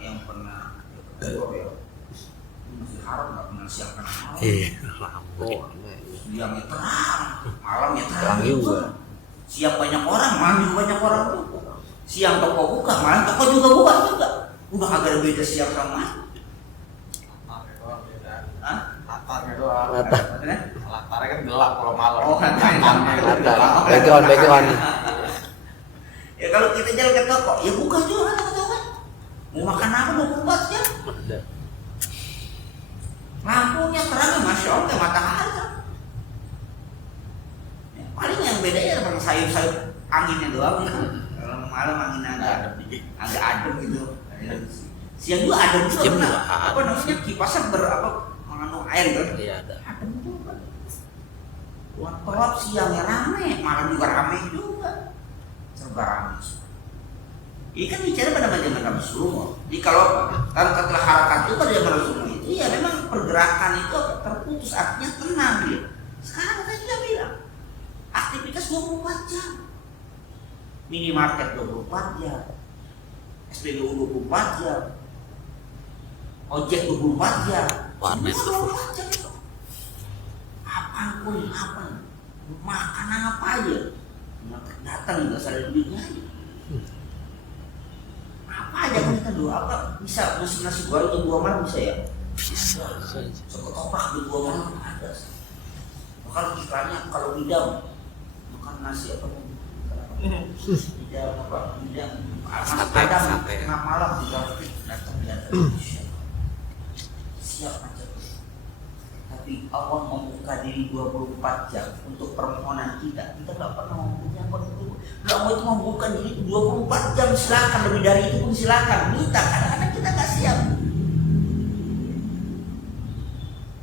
yang pernah ya masih haram nggak pernah siang kanan malam. Iya, lampu. Siangnya terang, malamnya terang Terang juga. Siang banyak orang, malam juga banyak orang juga. Siang toko buka, malam toko juga buka juga. Udah agak ada beda siang sama malam. Hah? Latarnya doang. Maksudnya? Latarnya kan gelap kalau malam. Oh, latarnya gelap. Background. Ya kalau kita jalan ke toko, ya buka juga kan toko kan. Mau makan apa 24 jam? Ada. Lampunya terang, masya Allah kayak matahari kan. Ya, paling yang bedanya memang sayur-sayur anginnya doang kan. Kalau malam anginnya agak adem gitu. Siang juga adem juga. Siang juga Apa namanya kipasnya mengandung air kan? Iya ada. Adem juga. Waktu siangnya rame, malam juga rame juga. Serba rame. Ini kan bicara pada zaman Rasulullah. Jadi kalau setelah harakat itu pada zaman Rasulullah itu ya memang pergerakan itu terputus, artinya tenang gitu. Sekarang kita juga bilang aktivitas 24 jam. Minimarket 24 jam. SPBU 24 jam. Ojek 24 jam. Warnet 24 jam itu. Apapun, makan apa aja. Datang nggak sadar duitnya aja. Apa aja kan kita dua apa bisa nasi goreng jam 2 malam bisa ya? Bisa. Ketoprak jam 2 malam ada. Bahkan iklannya kalau hidang makan nasi apa? Hidang apa? Hidang Sate. tengah malam di datang siap aja. Tapi Allah membuka diri 24 jam untuk permohonan kita. Kita nggak pernah mempunyai nggak mau itu membuka diri 24 jam, silakan, lebih dari itu pun silakan minta. Kadang-kadang kita nggak siap.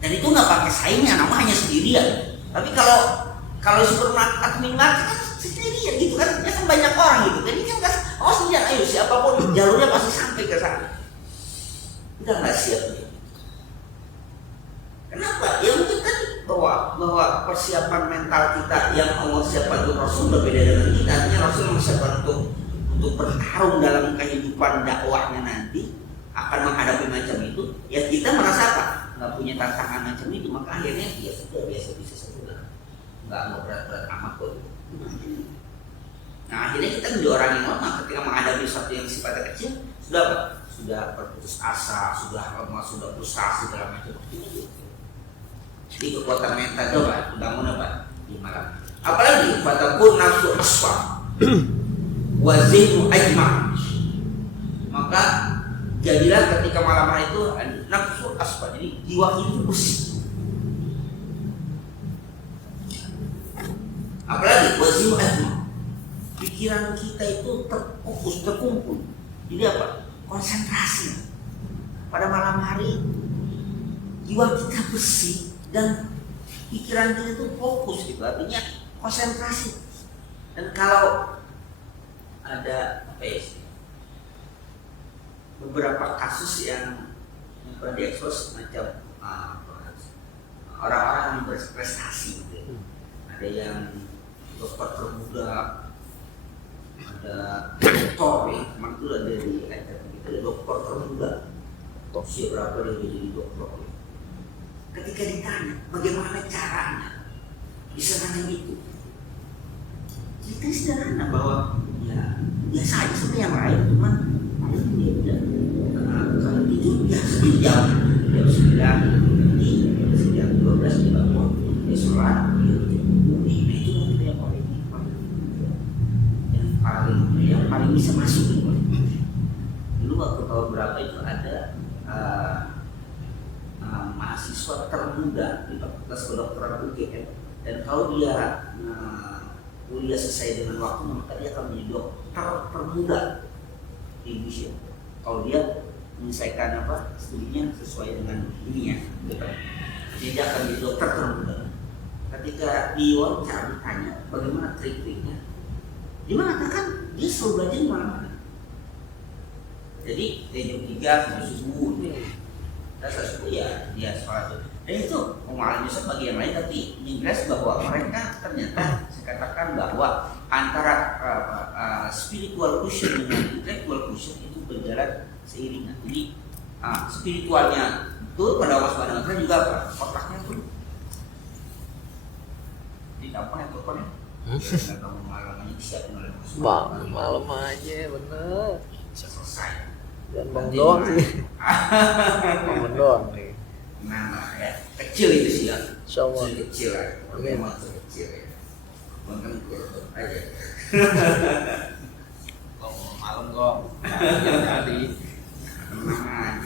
Dan itu nggak pakai saingan, namanya sendirian. Tapi kalau supermarket atau minimarket kan sendirian gitu kan, ya kan banyak orang gitu. Jadi kan nggak, sendirian, ayo siapapun jalurnya pasti sampai ke sana. Kita nggak siap. Kenapa? Ya mungkin kan bahwa persiapan mental kita yang Allah siapkan untuk Rasul berbeda dengan kita. Artinya Rasul mempersiapkan untuk bertarung dalam kehidupan dakwahnya nanti akan menghadapi macam itu. Ya kita merasa apa? Nggak punya tantangan macam itu, maka akhirnya ya sudah biasa-biasa saja. Nggak berat-berat amat kok. Nah akhirnya kita menjadi orang yang lemah ketika menghadapi sesuatu yang sifatnya kecil. Sudah apa? Sudah berputus asa, sudah lemah, sudah frustasi dalam macam itu. Jadi kekuatan mental coba bangun apa di malam. Apalagi fatakun nafsu asfa wa zihnu ajma. Maka jadilah ketika malam hari itu nafsu asfa, jadi jiwa itu bersih. Apalagi wa zihnu ajma, pikiran kita itu terfokus, terkumpul. Jadi apa? Konsentrasi. Pada malam hari jiwa kita bersih dan pikiran kita itu fokus gitu, artinya konsentrasi. Dan kalau ada beberapa kasus yang pernah diekspos macam orang-orang yang berprestasi gitu. Ada yang dokter termuda, ada dokter yang memang itu ada di ada dokter termuda, usia berapa dia jadi dokter. Ketika ditanya bagaimana caranya bisa nanya itu, kita sederhana bahwa ya biasa aja seperti yang lain, cuman dia tidak kalau tidur biasa jam 9 jam 12 di bangun dia sholat itu yang paling bisa masuk itu. Dulu waktu tahun berapa itu ada mahasiswa termuda di Fakultas Kedokteran UGM, dan kalau dia kuliah selesai dengan waktu maka dia akan menjadi dokter termuda di Indonesia. Kalau dia menyelesaikan studinya sesuai dengan ininya, dia akan menjadi dokter termuda. Ketika diwawancara ditanya bagaimana trik-triknya, dia mengatakan dia selalu belajar di mana-mana. Jadi dari jam 3 sampai subuh. Dasar subuh ya dia sholat. Dan itu pemahaman Yusuf bagi yang lain, tapi yang jelas bahwa mereka ternyata saya katakan bahwa antara spiritual cushion dengan intellectual cushion itu berjalan seiringan. Jadi spiritualnya itu pada Allah Subhanahu wa taala juga apa? Otaknya itu. Jadi gampang ya pokoknya. Kalau malamnya disiapin oleh Allah Subhanahu wa taala. Malam aja bener. Bisa selesai. Dan bangun doang sih. Bangun doang nih. Nah, ya kecil itu sih ya. Semua. Kecil lah. Memang kecil ya. Mungkin aja. Kalau malam kok jadi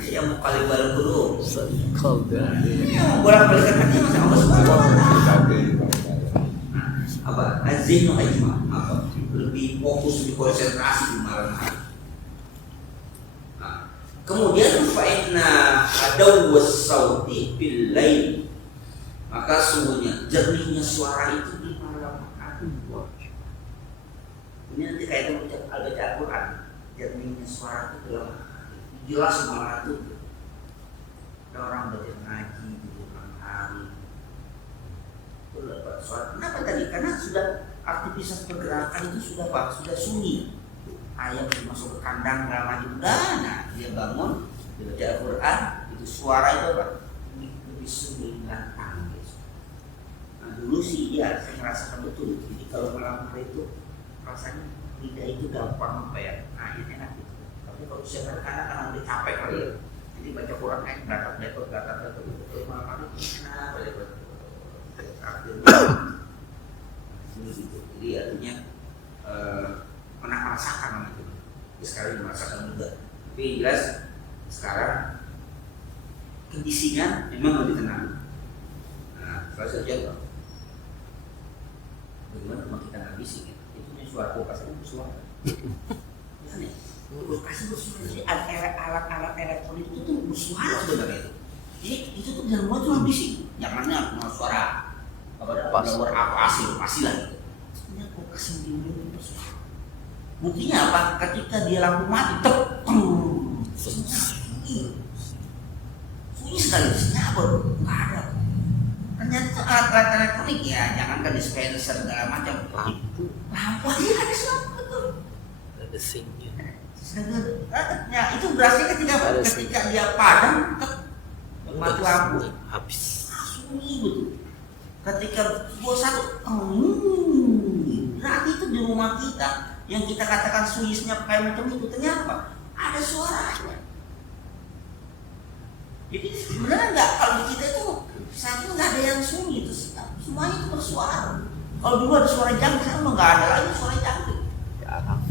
ya mau kali baru dulu. Sekal dari. Ya bolak balik hati masa Allah Subhanahu wa taala. Apa? Azinu ajma. Apa? Lebih fokus, lebih konsentrasi di malam hari. Kemudian fa'inna adaw was-sauti bil lail, maka sungguhnya jernihnya suara itu di malam hari. Ini nanti kayak itu baca Al-Quran, jernihnya suara itu dalam jelas malam itu. Ada orang baca ngaji di malam hari. Suara. Kenapa tadi? Karena sudah aktivitas pergerakan itu sudah sunyi. Ayam masuk ke kandang nggak maju nah dia bangun dia baca Al-Quran itu suara itu apa lebih sunyi lantang gitu. Nah dulu sih ya saya merasakan betul jadi kalau malam hari itu rasanya lidah itu gampang apa ya enak gitu. Tapi kalau usia anak-anak kan udah capek kali ya jadi baca Quran kayak gatat betul malam hari enak betul gitu. Jadi artinya pernah merasakan itu, sekarang merasakan juga. Tapi jelas sekarang kebisingan memang lebih tenang. Nah, salah satu contoh, bagaimana kalau kita nggak bising? Itu punya suara kulkas itu bersuara. Kan ya? Kulkas itu bersuara. Jadi alat-alat elektronik itu tuh bersuara sebenarnya itu. Jadi itu tuh dalam rumah cuma bising. Jangannya mau suara apa pasti lah gitu. Sebenarnya kulkas yang diumumkan bersuara. Buktinya apa? Ketika dia lampu mati, sunyi sekali, sinyal nggak ada. Ternyata itu alat-alat elektronik ya, jangankan dispenser segala macam. Lampu aja ada suara betul. Ada singnya. Ya itu berarti ketika dia padam, mati lampu habis. Sunyi betul. Ketika gua satu, berarti itu di rumah kita. Yang kita katakan sunyinya kayak macam itu ternyata apa? Ada suaranya. Jadi sebenarnya nggak kalau di kita itu saat itu nggak ada yang sunyi itu semuanya itu bersuara. Kalau dulu ada suara jangkrik sekarang nggak ada lagi suara jangkrik.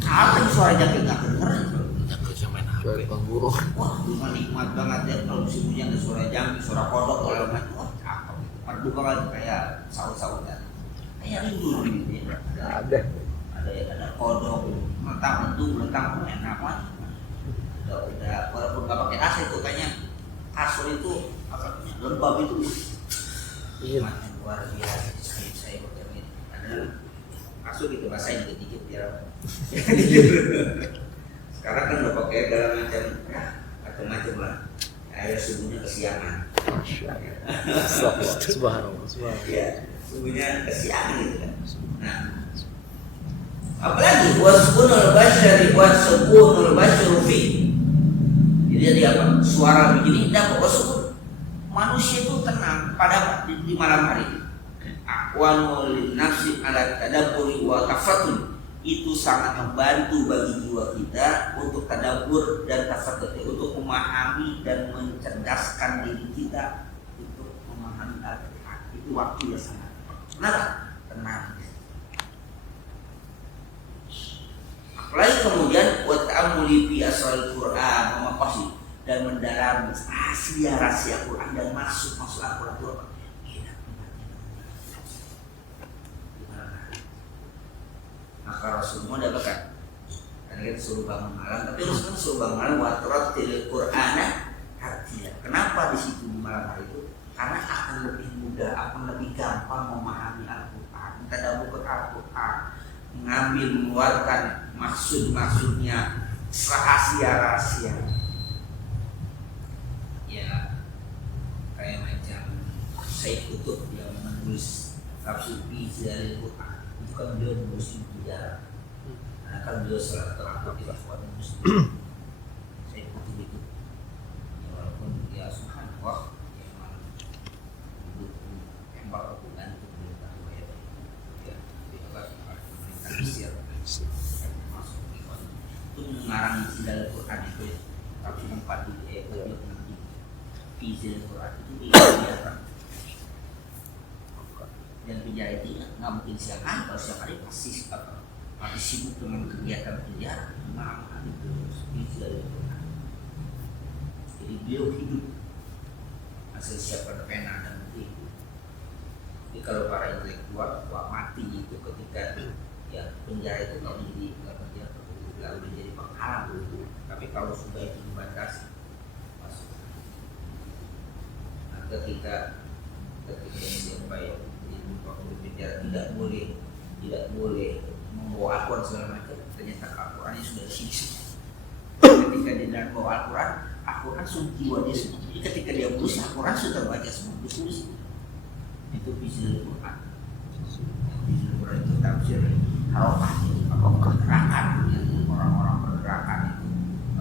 Apa yang suara jangkrik nggak kedengeran? Jangkrik sama suara burung. Wah, nikmat banget ya kalau musim hujan ada suara jangkrik, suara kodok kalau macam wah cakep. Merdu banget kayak saut-sautan. Kayak rindu ya. Ada kodok mentang enak banget. Udah walaupun nggak pakai AC itu kayaknya kasur itu lembab itu macam luar biasa. Saya berterima ada kasur itu basahin dikit biar sekarang kan udah pakai segala macam lah air subuhnya kesiangan. Subhanallah. Ya subuhnya kesiangan gitu kan. Nah apalagi waskunul basyari waskunul basyru fi. Jadi apa? Suara begini dapat waskun. Manusia itu tenang pada di malam hari. Aqwanul nafsi ala tadabburi wa tafattul. Itu sangat membantu bagi jiwa kita untuk tadabbur dan tafattul, untuk memahami dan mencerdaskan diri kita untuk memahami Al-Quran. Itu waktu yang sangat. Kenapa? Tenang. Apalagi kemudian buat ta'amuli fi asrarul Quran wa maqasid dan mendalami rahasia Quran dan masuk Al-Quran itu apa? Maka Rasulullah ada kan? Karena kita suruh bangun malam, tapi Rasulullah suruh bangun malam wa turattil Qur'ana tartila. Kenapa di situ di malam hari itu? Karena akan lebih mudah, akan lebih gampang memahami Al-Quran, tadabbur Al-Quran, mengambil mengeluarkan maksudnya rahasia ya kayak macam Sayyid Qutb yang menulis tafsir dari Quran itu kan beliau menulis di sejarah. Nah Nah, kan beliau salah satu aktor di Ikhwanul Muslimin. Saya ikuti itu. Ya, walaupun ya subhanallah ya memang yang bakal hubungan itu beliau tahu ya. Ya, dia lah pemerintah Mesir masuk itu mengarang isi dalam Quran itu ya. Tapi 4 di isi dalam Quran itu dia dan penjara itu nggak mungkin siang hari, kalau siang hari pasti sibuk dengan kegiatan penjara malam hari itu dari Quran. Jadi beliau hidup hasil siapkan pena dan buku. Jadi kalau para intelektual mati itu ketika ya penjara itu nggak menjadi penghalang. Tapi kalau sudah itu dibatasi masuk. Nah, ketika siapa ya penjara tidak boleh membawa Al-Quran segala macam, ternyata Al-Qurannya sudah disiksa. Ketika dia tidak bawa Al-Quran sudah jiwa dia semua. Jadi ketika dia berusaha Al-Quran sudah baca semua ditulis. Itu visi Al-Quran. Visi Al-Quran itu tafsir harokah, pergerakan orang-orang pergerakan itu.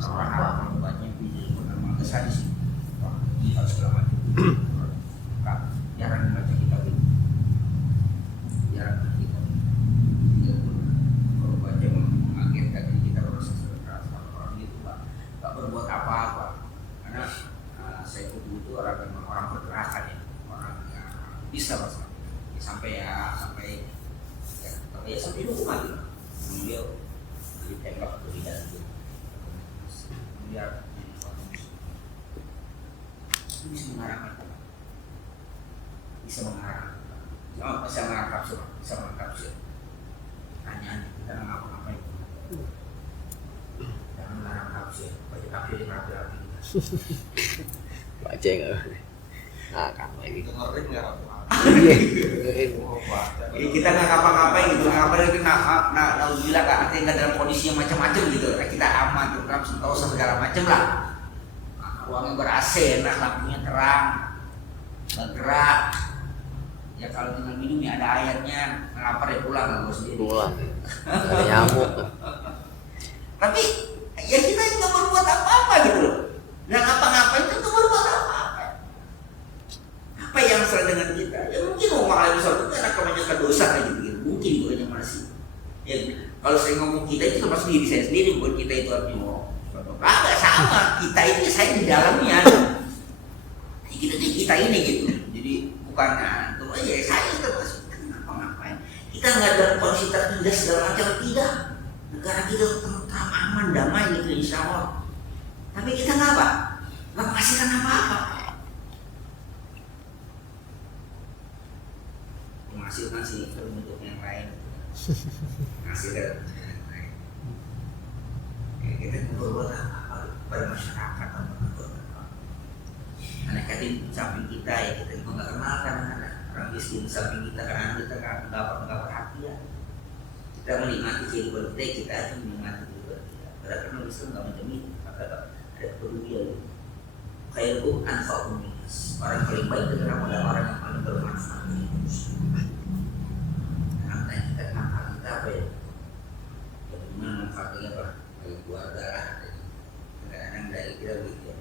Orang Arab membuatnya visi Al-Quran mengesah di sini. Jihad segala macam. Jarang membaca kitab itu. Jarang kita kalau baca mengagetkan diri kita proses keras orang itu nggak berbuat apa-apa karena saya itu orang pergerakan ya, orang yang bisa bahasa ya, sampai hukuman gitu. Beliau ditembak atau tidak gitu. Kemudian bisa mengarahkan bisa mengkapsir tanyaan kita nggak ngapa-ngapain, jangan melarang kapsir, baca kapsir di rapi-rapi kita baca nggak nah kamu lagi dengerin nggak apa? Jadi kita nggak ngapa-ngapain gitu, ngapain itu gila kan, artinya nggak dalam kondisi yang macam-macam gitu, kita aman, tentram, sentosa segala macam lah, ruangnya ber-AC, enak, lampunya terang, bergerak. Ya kalau tinggal minum ya ada airnya, lapar ya pulang nggak sendiri. pulang ada nyamuk. Tapi ya kita nggak berbuat apa-apa gitu loh. Nggak ngapa-ngapain itu nggak berbuat apa-apa. Apa yang salah dengan kita? Ya mungkin ngomong hal besar itu karena kebanyakan dosa aja gitu. Mungkin bukannya masih. Ya kalau saya ngomong kita itu termasuk diri saya sendiri, bukan kita itu artinya mau. Agak sama. Kita itu saya di dalamnya. Kita ini gitu. Jadi bukan ya saya termasuk ngapa-ngapain. Kita nggak ada kondisi tertindas segala macam, tidak. Negara kita tentram, aman, damai gitu insya Allah. Tapi kita nggak menghasilkan apa-apa. Menghasilkan sih bentuk yang lain. Menghasilkan yang lain. Kita berbuat apa pada masyarakat atau anak yatim samping kita ya kita juga nggak kenal kan orang miskin samping kita karena kita nggak perhatian. Kita menikmati kehidupan kita akan menikmati kehidupan kita. Karena Islam nggak menjamin ada kepedulian. Khairukum anfa'uhum linnas. Orang paling baik adalah orang yang paling bermanfaat bagi manusia. Karena kita manfaat kita apa ya? Ya bagaimana manfaatnya apa? Bagi keluarga lah. Kadang-kadang dari kita begitu.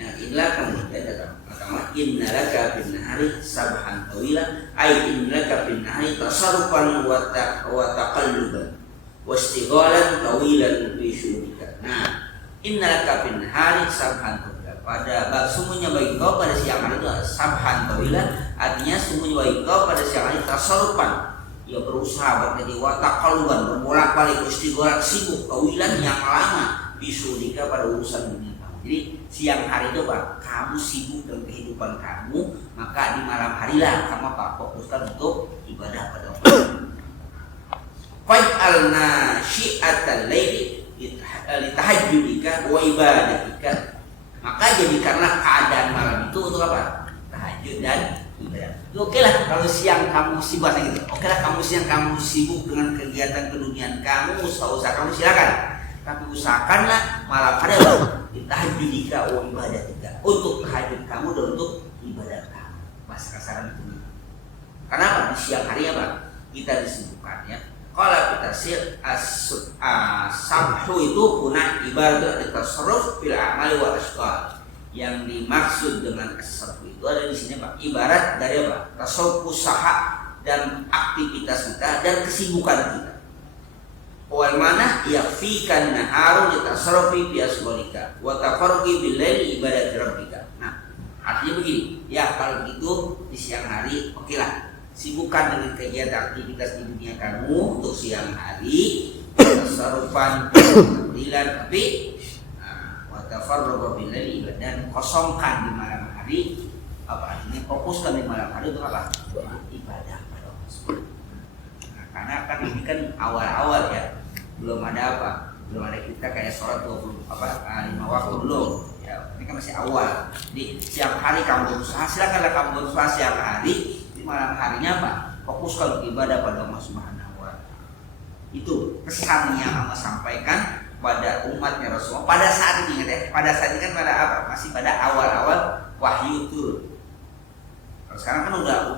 Inilah kemudian datang pertama innalaka bin nahari sabhan tawilan ay innalaka bin nahari tasarrufan wa taqalluban wa istighalan tawilan bi syurika. Nah, innalaka bin nahari sabhan tawilan, pada sungguhnya bagi kau pada siang hari itu sabhan tawilan, artinya sungguhnya bagi kau pada siang hari tasarrufan, ya berusaha bekerja wa taqalluban, berbolak-balik istighalan, sibuk tawilan yang lama bi syurika pada urusan dunia. Jadi siang hari itu Pak, kamu sibuk dengan kehidupan kamu, maka di malam harilah kamu fokuskan untuk ibadah pada Allah. Faj'alna syi'atal laili litahajjudika wa ibadatika. Maka jadikanlah keadaan malam itu untuk apa? Tahajud dan ibadah. Oke lah kalau siang kamu sibuk gitu. Oke lah kamu siang kamu sibuk dengan kegiatan keduniaan kamu, usaha kamu silakan. Tapi usahakanlah malam hari tahajudika wa ibadatika, untuk tahajud kamu dan untuk ibadah kamu. Bahasa kasaran itu. Karena apa? Di siang hari apa? Kita disibukkan ya Qala bitasir as-sabhu itu punah ibarat tasarruf fil a'mali wa ashqal. Yang dimaksud dengan as-sabhu itu ada di sini Pak, ibarat dari apa? Tasawuf usaha dan aktivitas kita dan kesibukan kita. Wal mana yakfikan naharu litasarrufi bi asghalika wa tafarruqi bil laili ibadati rabbika. Nah, artinya begini, ya kalau begitu di siang hari oke lah, sibukkan dengan kegiatan aktivitas di dunia kamu untuk siang hari, tasarrufan tahlilan, tapi wa tafarruqi bil laili dan kosongkan di malam hari. Apa artinya? Fokuskan di malam hari untuk apa? Ibadah pada Allah Subhanahu. Nah, karena kan ini kan awal-awal ya. Belum ada apa, belum ada kita kayak sholat 5 waktu belum ya, ini kan masih awal. Di siang hari kamu berusaha, silakanlah kamu berusaha siang hari, di malam harinya apa, fokuskan ibadah pada Allah Subhanahu wa Ta'ala. Itu pesan yang Allah sampaikan pada umatnya Rasulullah pada saat ini. Ingat ya, pada saat ini kan pada apa, masih pada awal-awal wahyu turun. Kalau sekarang kan udah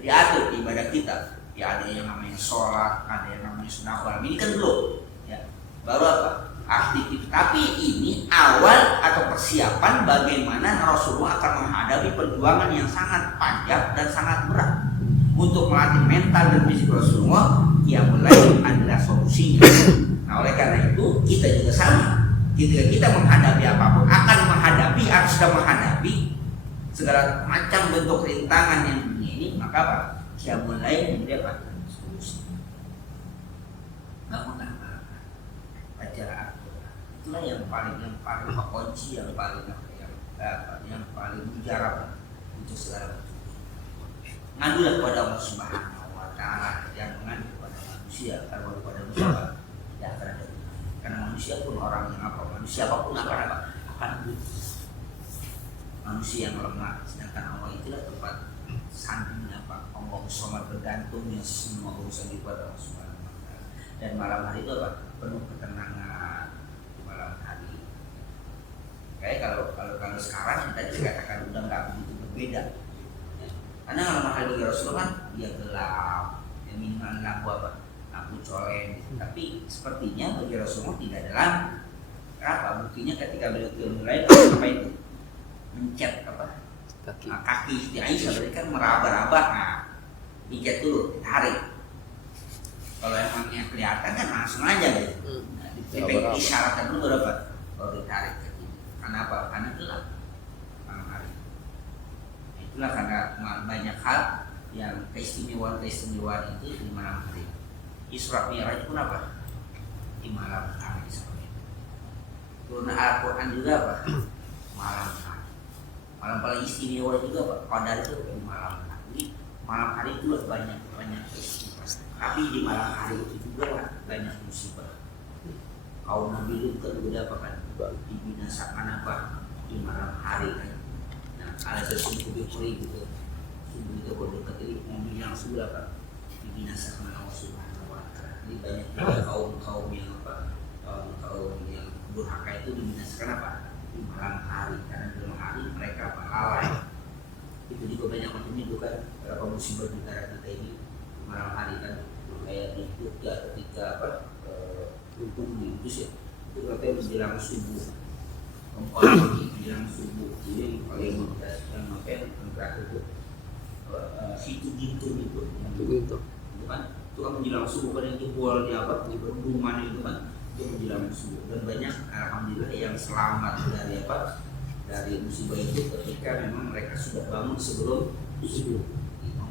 diatur di ibadah kita. Ya ada yang namanya sholat, ada yang namanya sunah. Ini kan belum, ya baru apa? Aktif. Tapi ini awal atau persiapan bagaimana Rasulullah akan menghadapi perjuangan yang sangat panjang dan sangat berat. Untuk melatih mental dan fisik Rasulullah, yang mulai adalah solusinya. Nah oleh karena itu kita juga sama. Ketika kita menghadapi apapun, akan menghadapi atau sudah menghadapi segala macam bentuk rintangan yang dunia ini, maka apa? Yang mulai mendapatkan solusi. Bangunlah baca Al-Quran. Itulah yang paling kunci, yang paling mujarab untuk segala macam. Ngadulah kepada Allah Subhanahu wa Ta'ala, jangan mengadu kepada manusia. Kalau kepada manusia tidak akan ada. Karena manusia pun orang yang apa? Manusia apapun akan manusia yang lemah. Sedangkan Allah itulah tempat sandingnya Pak. Allah somad bergantungnya semua urusan kepada Allah Subhanahu wa Ta'ala. Dan malam hari itu apa? Penuh ketenangan di malam hari. Kayak kalau sekarang kita dikatakan udah nggak begitu berbeda. Ya. Karena malam hari bagi Rasulullah kan dia gelap, ya minimal lampu colen. Tapi sepertinya bagi Rasulullah tidak ada lampu. Kenapa? Buktinya ketika beliau mulai apa itu? Mencet apa? Kaki Siti Aisyah berarti kan meraba-raba. Nah, dicat dulu, tarik. Kalau emangnya kelihatan kan langsung aja deh. Nah, isyaratkan dulu berapa? Kalau ditarik ke sini. Kenapa? Karena gelap malam hari. Nah, itulah karena banyak hal yang keistimewaan itu di malam hari. Isra Mi'raj pun apa? Di malam hari seperti itu. Turun Al-Quran juga apa? Malam hari. Malam paling istimewa juga Pak, Qadar itu di malam hari. Malam hari itu banyak istimewa. Tapi di malam hari itu juga banyak musibah. Kaum Nabi Lut juga apa kan? Dibinasakan apa? Di malam hari kan. Nah, ada sesuatu bikuri gitu. Subuh itu berdekat ini mobil yang sudah Pak dibinasakan Allah Subhanahu wa Ta'ala. Jadi banyak juga kaum yang apa? Kaum yang durhaka itu dibinasakan apa? Di malam hari, karena di malam hari mereka lalai. Itu juga banyak macam itu kan, beberapa musibah di negara kita ini di malam hari kan, kayak di Jogja ketika untung di Inggris ya, itu katanya menjelang subuh, menjelang subuh. Jadi kalau yang makanya terakhir itu situ gintung itu kan, itu kan menjelang subuh kan, yang jebol di apa di rumah itu kan. Menjelang subuh, dan banyak alhamdulillah yang selamat dari musibah itu ketika memang mereka sudah bangun sebelum subuh.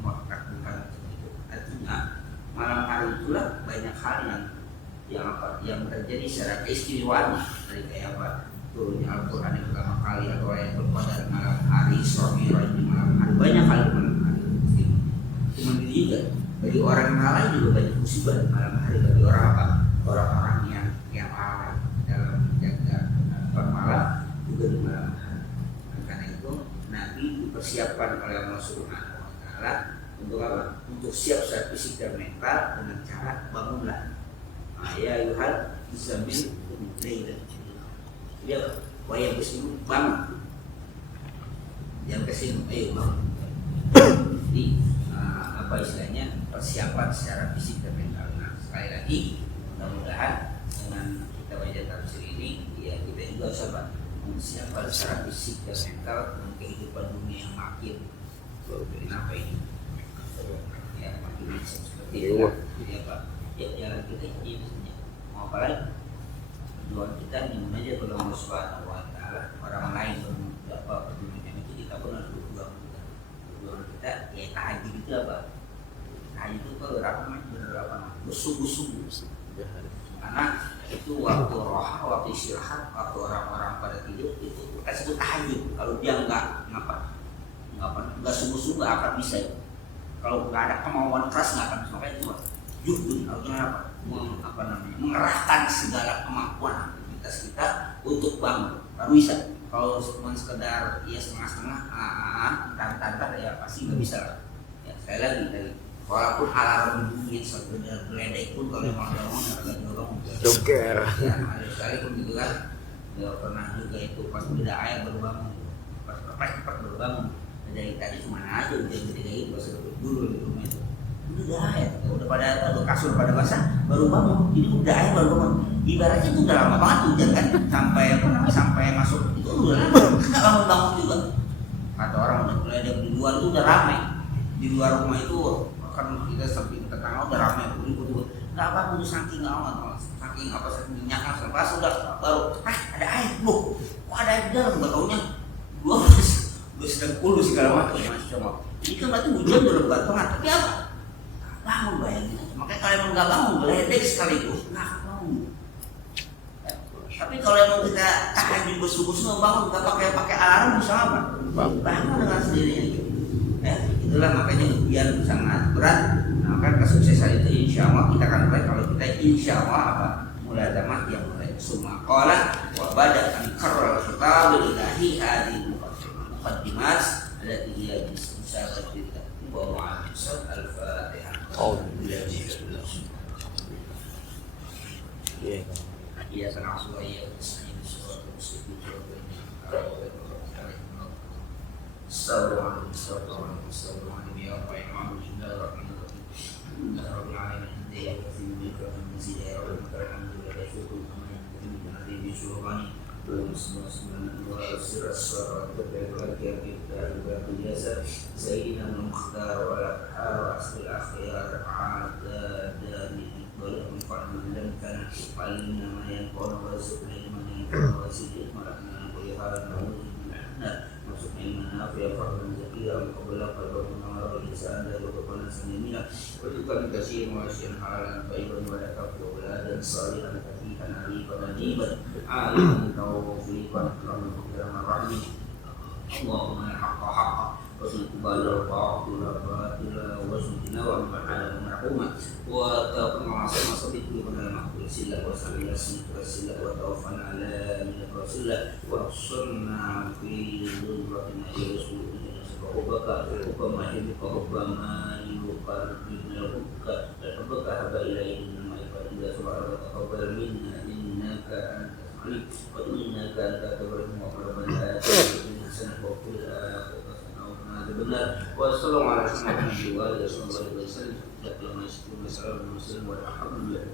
Bukan itu. Artinya malam hari itulah banyak hal yang terjadi secara keistimewaan, dari kayak apa turunnya Al-Quran yang pertama kali, atau yang berpada malam hari, Isra Mi'raj di malam hari, banyak hal di malam hari. Cuma juga bagi orang yang lain juga banyak musibah di malam hari, bagi orang apa? Orang-orang yang lalai dalam menjaga malam juga di malam hari. Karena itu Nabi dipersiapkan oleh Allah Subhanahu wa Ta'ala untuk apa? Untuk siap secara fisik dan mental dengan cara bangunlah. Ya yuhal Islamin dan dia wayang kesini bangun. Yang kesini ayo bangun. Jadi apa istilahnya persiapan secara fisik dan mental. Nah, sekali lagi mudah-mudahan dengan kita baca tafsir ini ya kita juga sahabat mempersiapkan secara fisik dan mental dengan kehidupan dunia yang makin kenapa ini ya makin seperti itu ya Pak ya jalan kita ini saja mau apa lagi tujuan kita ingin aja kalau Allah Subhanahu Wa Taala orang lain berapa perjuangan itu kita pun harus berjuang tujuan kita ya tahajud itu apa tahajud itu berapa bersungguh-sungguh karena itu waktu roha waktu istirahat waktu orang-orang pada tidur itu kita sebut tahajud kalau dia nggak sungguh-sungguh nggak akan bisa ya. Kalau nggak ada kemauan keras nggak akan bisa makanya itu juhud artinya apa namanya mengerahkan segala kemampuan aktivitas kita untuk bangun baru bisa kalau cuma sekedar ya setengah-setengah tantar ya pasti nggak bisa lah ya sekali lagi dari walaupun alarm bunyi sekedar geledek pun kalau mau agak dorong Joker. ya ada sekali pun gitu kan ya pernah juga itu pas beda air baru bangun pas cepat baru bangun dari tadi cuma aja udah ketika itu pas dulu di rumah itu udah air udah pada kasur pada basah baru bangun ini udah air baru bangun ibaratnya itu udah lama banget hujan kan sampai apa namanya sampai masuk itu udah lama nggak bangun juga kata orang udah geledek di luar itu udah ramai di luar rumah itu kan kita samping tetangga udah ramai ribut nggak bangun saking amat saking minyaknya sampai sudah baru ada air kok ada air di dalam nggak taunya 12 sedang puluh segala macam ini kan berarti hujan udah lebat banget tapi apa bangun bayangin makanya kalau emang nggak bangun geledek sekaligus nggak akan bangun tapi kalau emang kita tahajud bersungguh-sungguh bangun kita pakai alarm bisa apa bangun dengan sendirinya itulah makanya ujian sangat berat nah kan kesuksesan itu insya Allah kita akan mulai kalau kita insya Allah apa mulai ada mati yang mulai semua kola wabada kan kerol sekali ilahi adi mukaddimat ada tiga bisa bercerita bahwa al-fatihah iya sangat suai Sayyidina Mukhtar wa al-Ahar asli akhirat adani boleh mempermudah karena paling nama yang kono wasuk ilmu yang kono wasik marakna pelihara namun maksudnya mana ya farman zakiyah qabla qalbu menara lisan dari kepada sendirinya bertukar kasih masyarakat halalan baikun wa taqwa dan salihan katihan ali qadiban alim taufiqan rahmi Allahumma haqqa وسنقبل الباطل باطلا وسنتنا وانفعنا مرحوما وتقنع صدق لنا المقبول سلا وسلم سلا وتوفنا على من الرسول واحشرنا في ذمتنا يا رسول حبك ربما يحبك ربما يقربنا حبك حب الينا ما يقرب سبحانك تقبل منا انك انت العليم وانك انت الرحيم ربنا اتنا حسنه وفي الاخره benar wassalamualaikum warahmatullahi wabarakatuh ya Allah masya Allah walhamdulillah